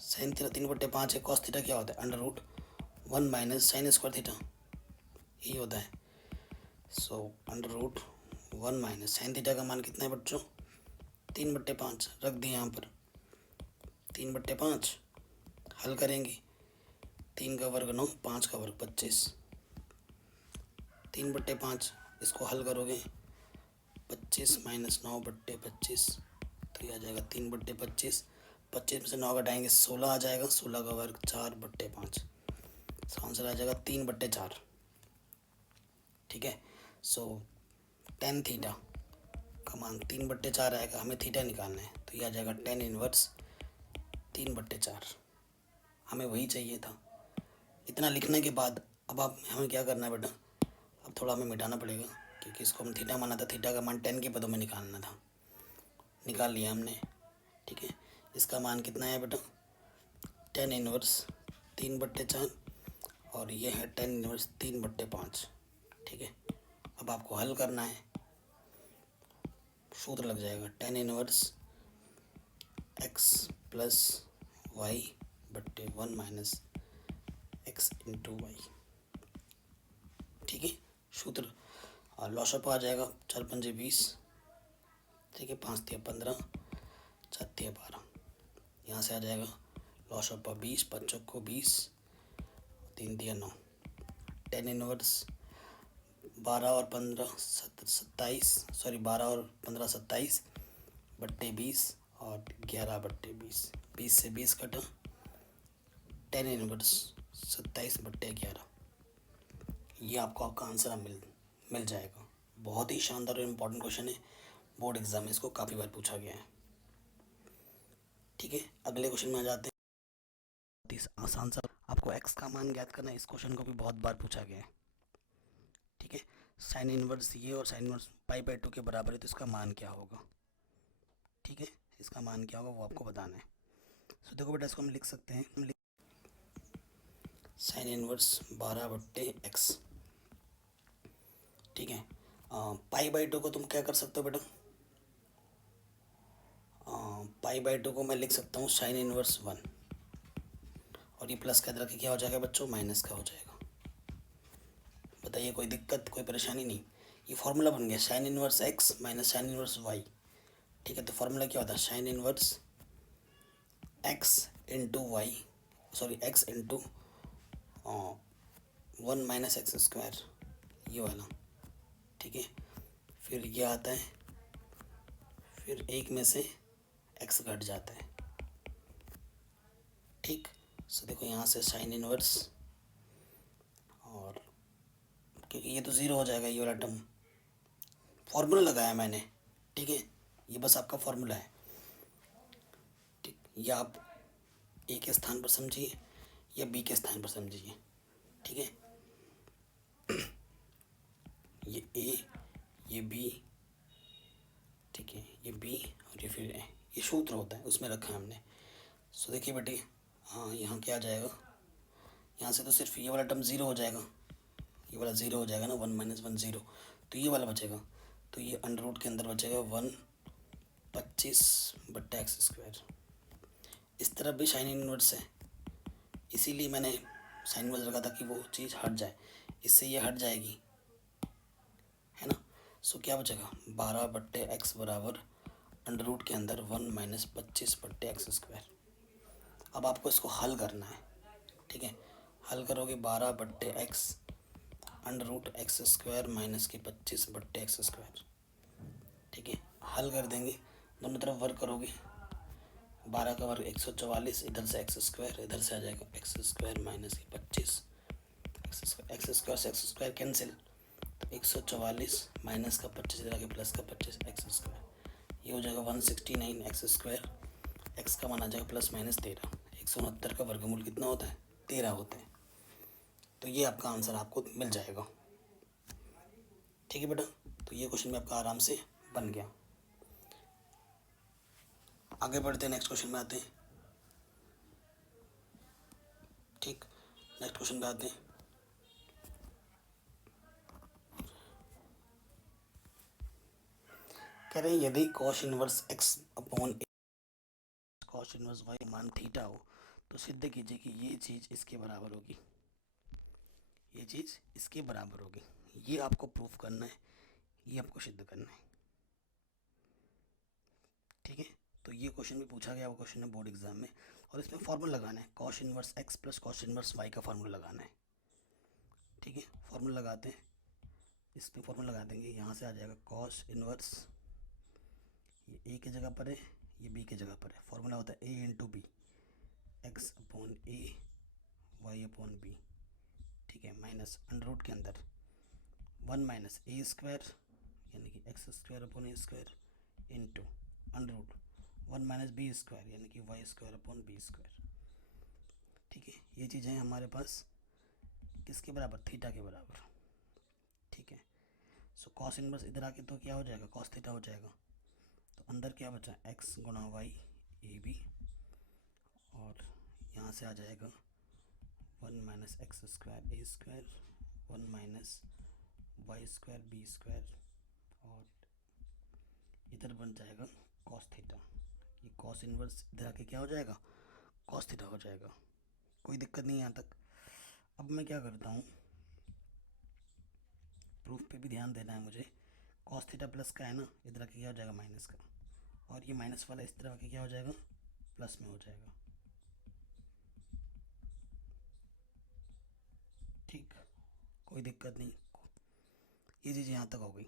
साइन थीटा 3/5 है, कॉस थीटा क्या होता है, √1 माइनस साइन स्क्वायर थीटा, यही होता है। सो √1 1 माइनस साइन थीटा का मान कितना है बच्चों, 3/5 रख दिए यहाँ पर, 3/5 हल करेंगे, 3 का वर्ग 9, 5 का वर्ग 25, 3/5 इसको हल करोगे 25 माइनस 9/25 तो ये आ जाएगा 3/25, 25 में से 9 घटाएंगे 16 आ जाएगा, 16 का वर्ग 4/5, आंसर आ जाएगा 3/4। ठीक है, सो टेन थीटा का मान 3/4 आएगा, हमें थीटा निकालना है तो ये आ जाएगा टेन इनवर्स 3/4, हमें वही चाहिए था। इतना लिखने के बाद अब आप हमें क्या करना है बेटा, अब थोड़ा हमें मिटाना पड़ेगा क्योंकि इसको हम थीटा माना था, थीटा का मान 10 के पदों में निकालना था, निकाल लिया हमने। ठीक है, इसका मान कितना है बेटा, 10 इनवर्स 3/4 और ये है 10 इनवर्स 3/5। ठीक है, अब आपको हल करना है, सूत्र लग जाएगा 10 इनवर्स x प्लस वाई बट्टे 1 माइनस एक्स इंटू वाई। ठीक है, सूत्र और लॉसअप आ जाएगा 4×5 20, ठीक है, 5×3 15, 4×3 12, यहाँ से आ जाएगा लॉसअप 20, 5 को 20, 3×3 9, 10 इनवर्स 12 और 15 27, सॉरी 12 और 15 27 बट्टे 20 और 11/20, 20 से 20 कटा, 10 इनवर्स 27/11, ये आपको आपका आंसर मिल जाएगा। बहुत ही शानदार और इम्पोर्टेंट क्वेश्चन है, बोर्ड एग्जाम में इसको काफ़ी बार पूछा गया है। ठीक है, अगले क्वेश्चन में आ जाते हैं। आसान सा, आपको x का मान ज्ञात करना है, इस क्वेश्चन को भी बहुत बार पूछा गया है। ठीक है, साइन इनवर्स ये और साइन इनवर्स π/2 के बराबर है तो इसका मान क्या होगा। ठीक है, इसका मान क्या होगा वो आपको बताना है। सो देखो बेटा, इसको हम लिख सकते हैं, साइन इनवर्स 12/x। ठीक है, π/2 को तुम क्या कर सकते हो बेटा, π/2 को मैं लिख सकता हूँ साइन इनवर्स 1 और ये प्लस का इधर के क्या हो जाएगा बच्चों, माइनस का हो जाएगा। बताइए कोई दिक्कत, कोई परेशानी नहीं। ये फॉर्मूला बन गया sine inverse x minus sine inverse y। ठीक है, तो फॉर्मूला क्या होता है, sine inverse x into y, sorry x into 1 minus x square, ये वाला। ठीक है, फिर ये आता है, फिर एक में से x घट जाता है। ठीक, सो देखो यहाँ से साइन इनवर्स, और क्योंकि ये तो ज़ीरो हो जाएगा, ये वाला टर्म फॉर्मूला लगाया मैंने। ठीक है, ये बस आपका फॉर्मूला है। ठीक, ये आप ए के स्थान पर समझिए या बी के स्थान पर समझिए। ठीक है, ये ए, ये बी, ठीक है, ये बी और ये फिर ए, ये सूत्र होता है उसमें रखा है हमने। सो देखिए बेटे, हाँ यहाँ क्या आ जाएगा, यहाँ से तो सिर्फ ये वाला टर्म ज़ीरो हो जाएगा, ये वाला ज़ीरो हो जाएगा ना, 1 माइनस 1 0, तो ये वाला बचेगा, तो ये अंडर रूट के अंदर बचेगा 1/25/x²। इस तरफ भी साइन इनवर्स है, इसीलिए मैंने साइन इनवर्स रखा था कि वो चीज़ हट जाए, इससे ये हट जाएगी, है ना। सो क्या बचेगा, 12/x बराबर अंडर रूट के अंदर 1 माइनस 25/x²। अब आपको इसको हल करना है। ठीक है, हल करोगे 12/x under root x² minus की 25/x²। ठीक है, हल कर देंगे, दोनों तरफ वर्क करोगे, 12 का वर्ग 144, इधर से x², इधर से आ जाएगा x² माइनस की 25 x² से x² कैंसिल, तो 144 माइनस का 25 इधर आगे प्लस का 25 x², ये हो जाएगा 169 x², x का मान आ जाएगा प्लस माइनस 13। 169 का वर्गमूल कितना होता है, 13 होता है, तो ये आपका आंसर आपको मिल जाएगा। ठीक है बेटा, तो ये क्वेश्चन भी आपका आराम से बन गया। आगे बढ़ते हैं, नेक्स्ट क्वेश्चन में आते हैं। ठीक, नेक्स्ट क्वेश्चन पे आते हैं। कह रहे हैं यदि cos inverse x upon cos inverse y मान थीटा हो तो सिद्ध कीजिए कि ये चीज़ इसके बराबर होगी, ये चीज़ इसके बराबर होगी। ये आपको प्रूफ करना है, ये आपको सिद्ध करना है, ठीक है। तो ये क्वेश्चन भी पूछा गया, वो क्वेश्चन है बोर्ड एग्जाम में, और इसमें फॉर्मूला लगाना है, cos inverse x plus cos inverse Y का फॉर्मूला लगाना है, ठीक है। फॉर्मूला लगाते हैं, इसमें फॉर्मूला लगा देंगे, यहाँ से आ जाएगा कॉस इनवर्स, ये ए की जगह पर है, ये बी की जगह पर है। फॉर्मूला होता है ए इंटू बी, एक्स अपॉन ए वाई अपॉन बी, ठीक है, माइनस अंडर रूट के अंदर 1 माइनस ए स्क्वायर यानी कि X square upon A square into under root 1 minus B square यानी कि Y square upon B square, ठीक है। ये चीज़ें हमारे पास किसके बराबर, थीटा के बराबर, ठीक है। सो कॉस इनवर्स इधर आके तो क्या हो जाएगा, कॉस थीटा हो जाएगा। तो अंदर क्या बचा, एक्स गुणा वाई ए बी, और यहाँ से आ जाएगा 1 minus x square A square 1 minus Y square B square, और इधर बन जाएगा कॉस थीटा। ये कॉस इनवर्स इधर आके क्या हो जाएगा, कॉस थीटा हो जाएगा। कोई दिक्कत नहीं यहाँ तक। अब मैं क्या करता हूँ, प्रूफ पे भी ध्यान देना है मुझे। कॉस थीटा प्लस का है ना, इधर आके क्या हो जाएगा माइनस का, और ये माइनस वाला इस तरह आके क्या हो जाएगा, प्लस में हो जाएगा, ठीक, कोई दिक्कत नहीं। ये चीज़ यहाँ तक हो गई।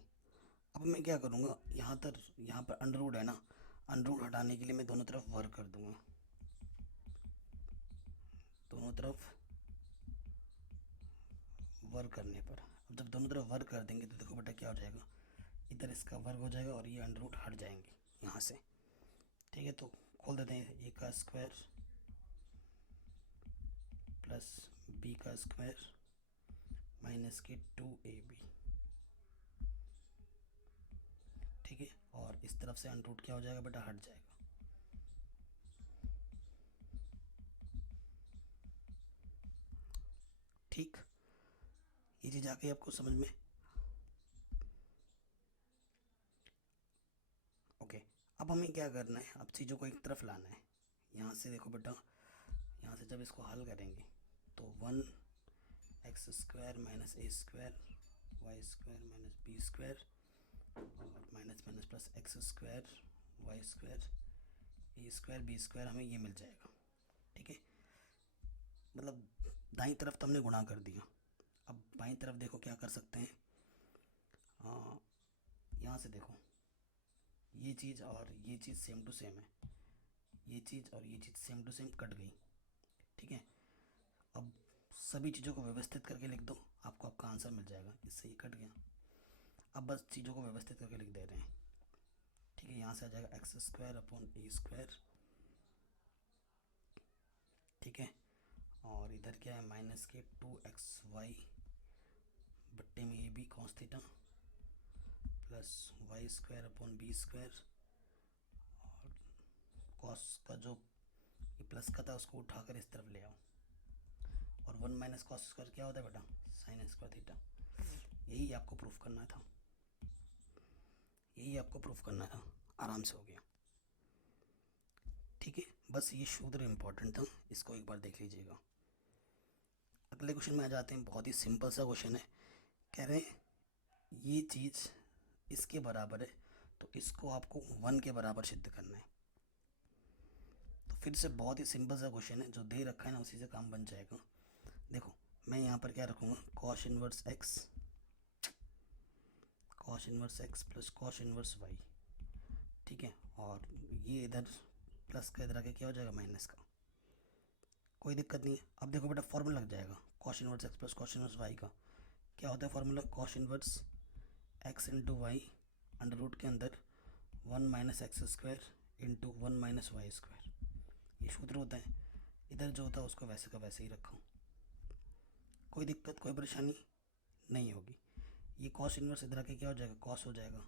अब मैं क्या करूँगा, यहाँ पर अंडर रूट है ना, अंडर रूट हटाने के लिए मैं दोनों तरफ वर्क कर दूँगा, दोनों तरफ वर्क करने पर, अब जब दोनों तरफ वर्क कर देंगे तो देखो बेटा क्या हो जाएगा, इधर इसका वर्ग हो जाएगा और ये अंडर रूट हट जाएंगे यहाँ से, ठीक है। तो खोल देते हैं, ए का स्क्वायर प्लस बी का स्क्वायर माइनस के 2ab, ठीक है। और इस तरफ से अंडर रूट क्या हो जाएगा बेटा, हट जाएगा, ठीक। ये चीज़ आके आपको समझ में, ओके। अब हमें क्या करना है, अब चीज़ों को एक तरफ लाना है। यहाँ से देखो बेटा, यहाँ से जब इसको हल करेंगे तो 1 X square minus A square Y square minus B square और minus minus plus x square Y square A square B square, हमें ये मिल जाएगा, ठीक है। मतलब दाईं तरफ तो हमने गुणा कर दिया। अब बाईं तरफ देखो क्या कर सकते हैं, यहाँ से देखो ये चीज़ और ये चीज़ सेम टू सेम है, ये चीज़ और ये चीज़ सेम टू सेम कट गई, ठीक है। अब सभी चीज़ों को व्यवस्थित करके लिख दो, आपको आपका आंसर मिल जाएगा, इससे ही कट गया। अब बस चीज़ों को व्यवस्थित करके लिख दे रहे हैं, ठीक है। यहाँ से आ जाएगा x square upon A square, ठीक है। और इधर क्या है, माइनस के 2xy बट्टे में a b cos theta plus y square upon B square, और कॉस का जो ये प्लस का था उसको उठाकर इस तरफ ले आओ, और 1 माइनस कॉस स्क्वायर क्या होता है बेटा, साइन स्क्वायर थीटा। यही आपको प्रूफ करना था, यही आपको प्रूफ करना था, आराम से हो गया, ठीक है। बस ये सूत्र इम्पोर्टेंट था, इसको एक बार देख लीजिएगा। अगले क्वेश्चन में आ जाते हैं, बहुत ही सिंपल सा क्वेश्चन है। कह रहे हैं ये चीज़ इसके बराबर है तो इसको आपको 1 के बराबर सिद्ध करना है। तो फिर से बहुत ही सिंपल सा क्वेश्चन है, जो दे रखा है ना उसी से काम बन जाएगा। देखो मैं यहाँ पर क्या रखूँगा, cos inverse x plus cos inverse y, ठीक है। और ये इधर प्लस का इधर आके क्या हो जाएगा, माइनस का, कोई दिक्कत नहीं है। अब देखो बेटा फॉर्मूला लग जाएगा, cos inverse x plus cos inverse Y का क्या होता है formula, cos inverse X into Y under root के अंदर 1 minus x square into 1 minus Y square, ये सूत्र होता है। इधर जो होता है उसको वैसे का वैसे ही रखो, कोई दिक्कत कोई परेशानी नहीं होगी। ये कॉस इनवर्स इधर आके क्या हो जाएगा, कॉस हो जाएगा,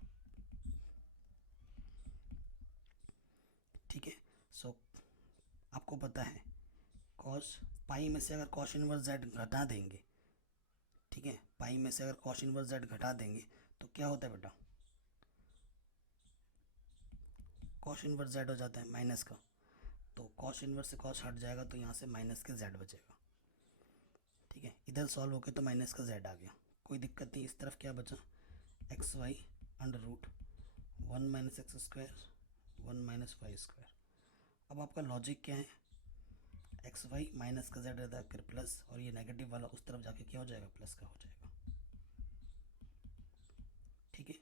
ठीक है। सो आपको पता है कॉस पाई में से अगर कॉस इनवर्स जेड घटा देंगे, ठीक है, पाई में से अगर कॉस इनवर्स जेड घटा देंगे तो क्या होता है बेटा, कॉस इनवर्स जेड हो जाता है माइनस का। तो कॉस इनवर्स से कॉस हट जाएगा तो यहाँ से माइनस के जेड बचेगा, ठीक है। इधर सॉल्व होके तो माइनस का जेड आ गया, कोई दिक्कत नहीं। इस तरफ क्या बचा, x y under root 1 minus x square 1 minus Y square. अब आपका लॉजिक क्या है, एक्स वाई माइनस का जेड रहता है फिर प्लस, और ये नेगेटिव वाला उस तरफ जाके क्या हो जाएगा, प्लस का हो जाएगा। ठीक है,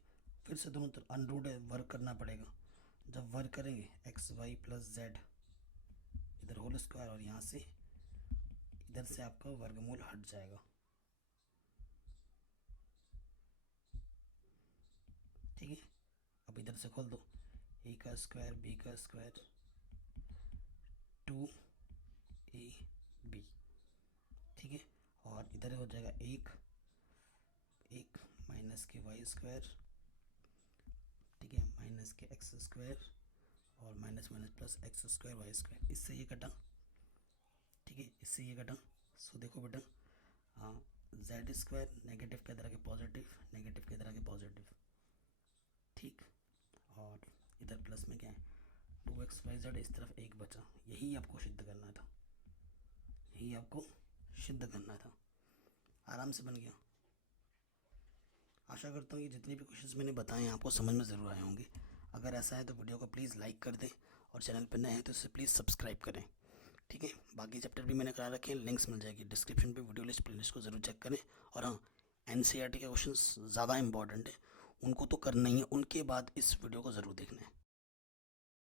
फिर से दोनों तरफ अनरूट है, वर्क करना पड़ेगा। जब वर्क करेंगे एक्स वाई प्लस जेड इधर होल स्क्वायर, और यहाँ से इधर से आपका वर्गमूल हट जाएगा। ठीक है, अब इधर से खोल दो, ए का स्क्वायर बी का स्क्वायर 2ab। ठीक है, और इधर हो जाएगा एक माइनस के वाई स्क्वायर, ठीक है, माइनस के एक्स स्क्वायर और minus minus plus x square Y square. इससे ये कटा, ठीक है, इससे ये कटा। सो देखो बेटा, हाँ, जेड स्क्वायर नेगेटिव के इधर आके पॉजिटिव, नेगेटिव के इधर आके पॉजिटिव, ठीक, और इधर प्लस में क्या है 2xyz, इस तरफ एक बचा। यही आपको सिद्ध करना था, यही आपको सिद्ध करना था। आराम से बन गया। आशा करता हूँ ये जितने भी क्वेश्चंस मैंने बताए हैं आपको समझ में ज़रूर आए होंगे। अगर ऐसा है तो वीडियो को प्लीज़ लाइक कर दें, और चैनल पर नए हैं तो इसे प्लीज़ सब्सक्राइब करें। ठीक है, बाकी चैप्टर भी मैंने करा रखे हैं, लिंक्स मिल जाएगी डिस्क्रिप्शन पे, वीडियो लिस्ट प्लेलिस्ट को ज़रूर चेक करें। और हाँ, एनसीईआरटी के क्वेश्चंस ज़्यादा इंपॉर्टेंट है, उनको तो करना ही है, उनके बाद इस वीडियो को ज़रूर देखना है।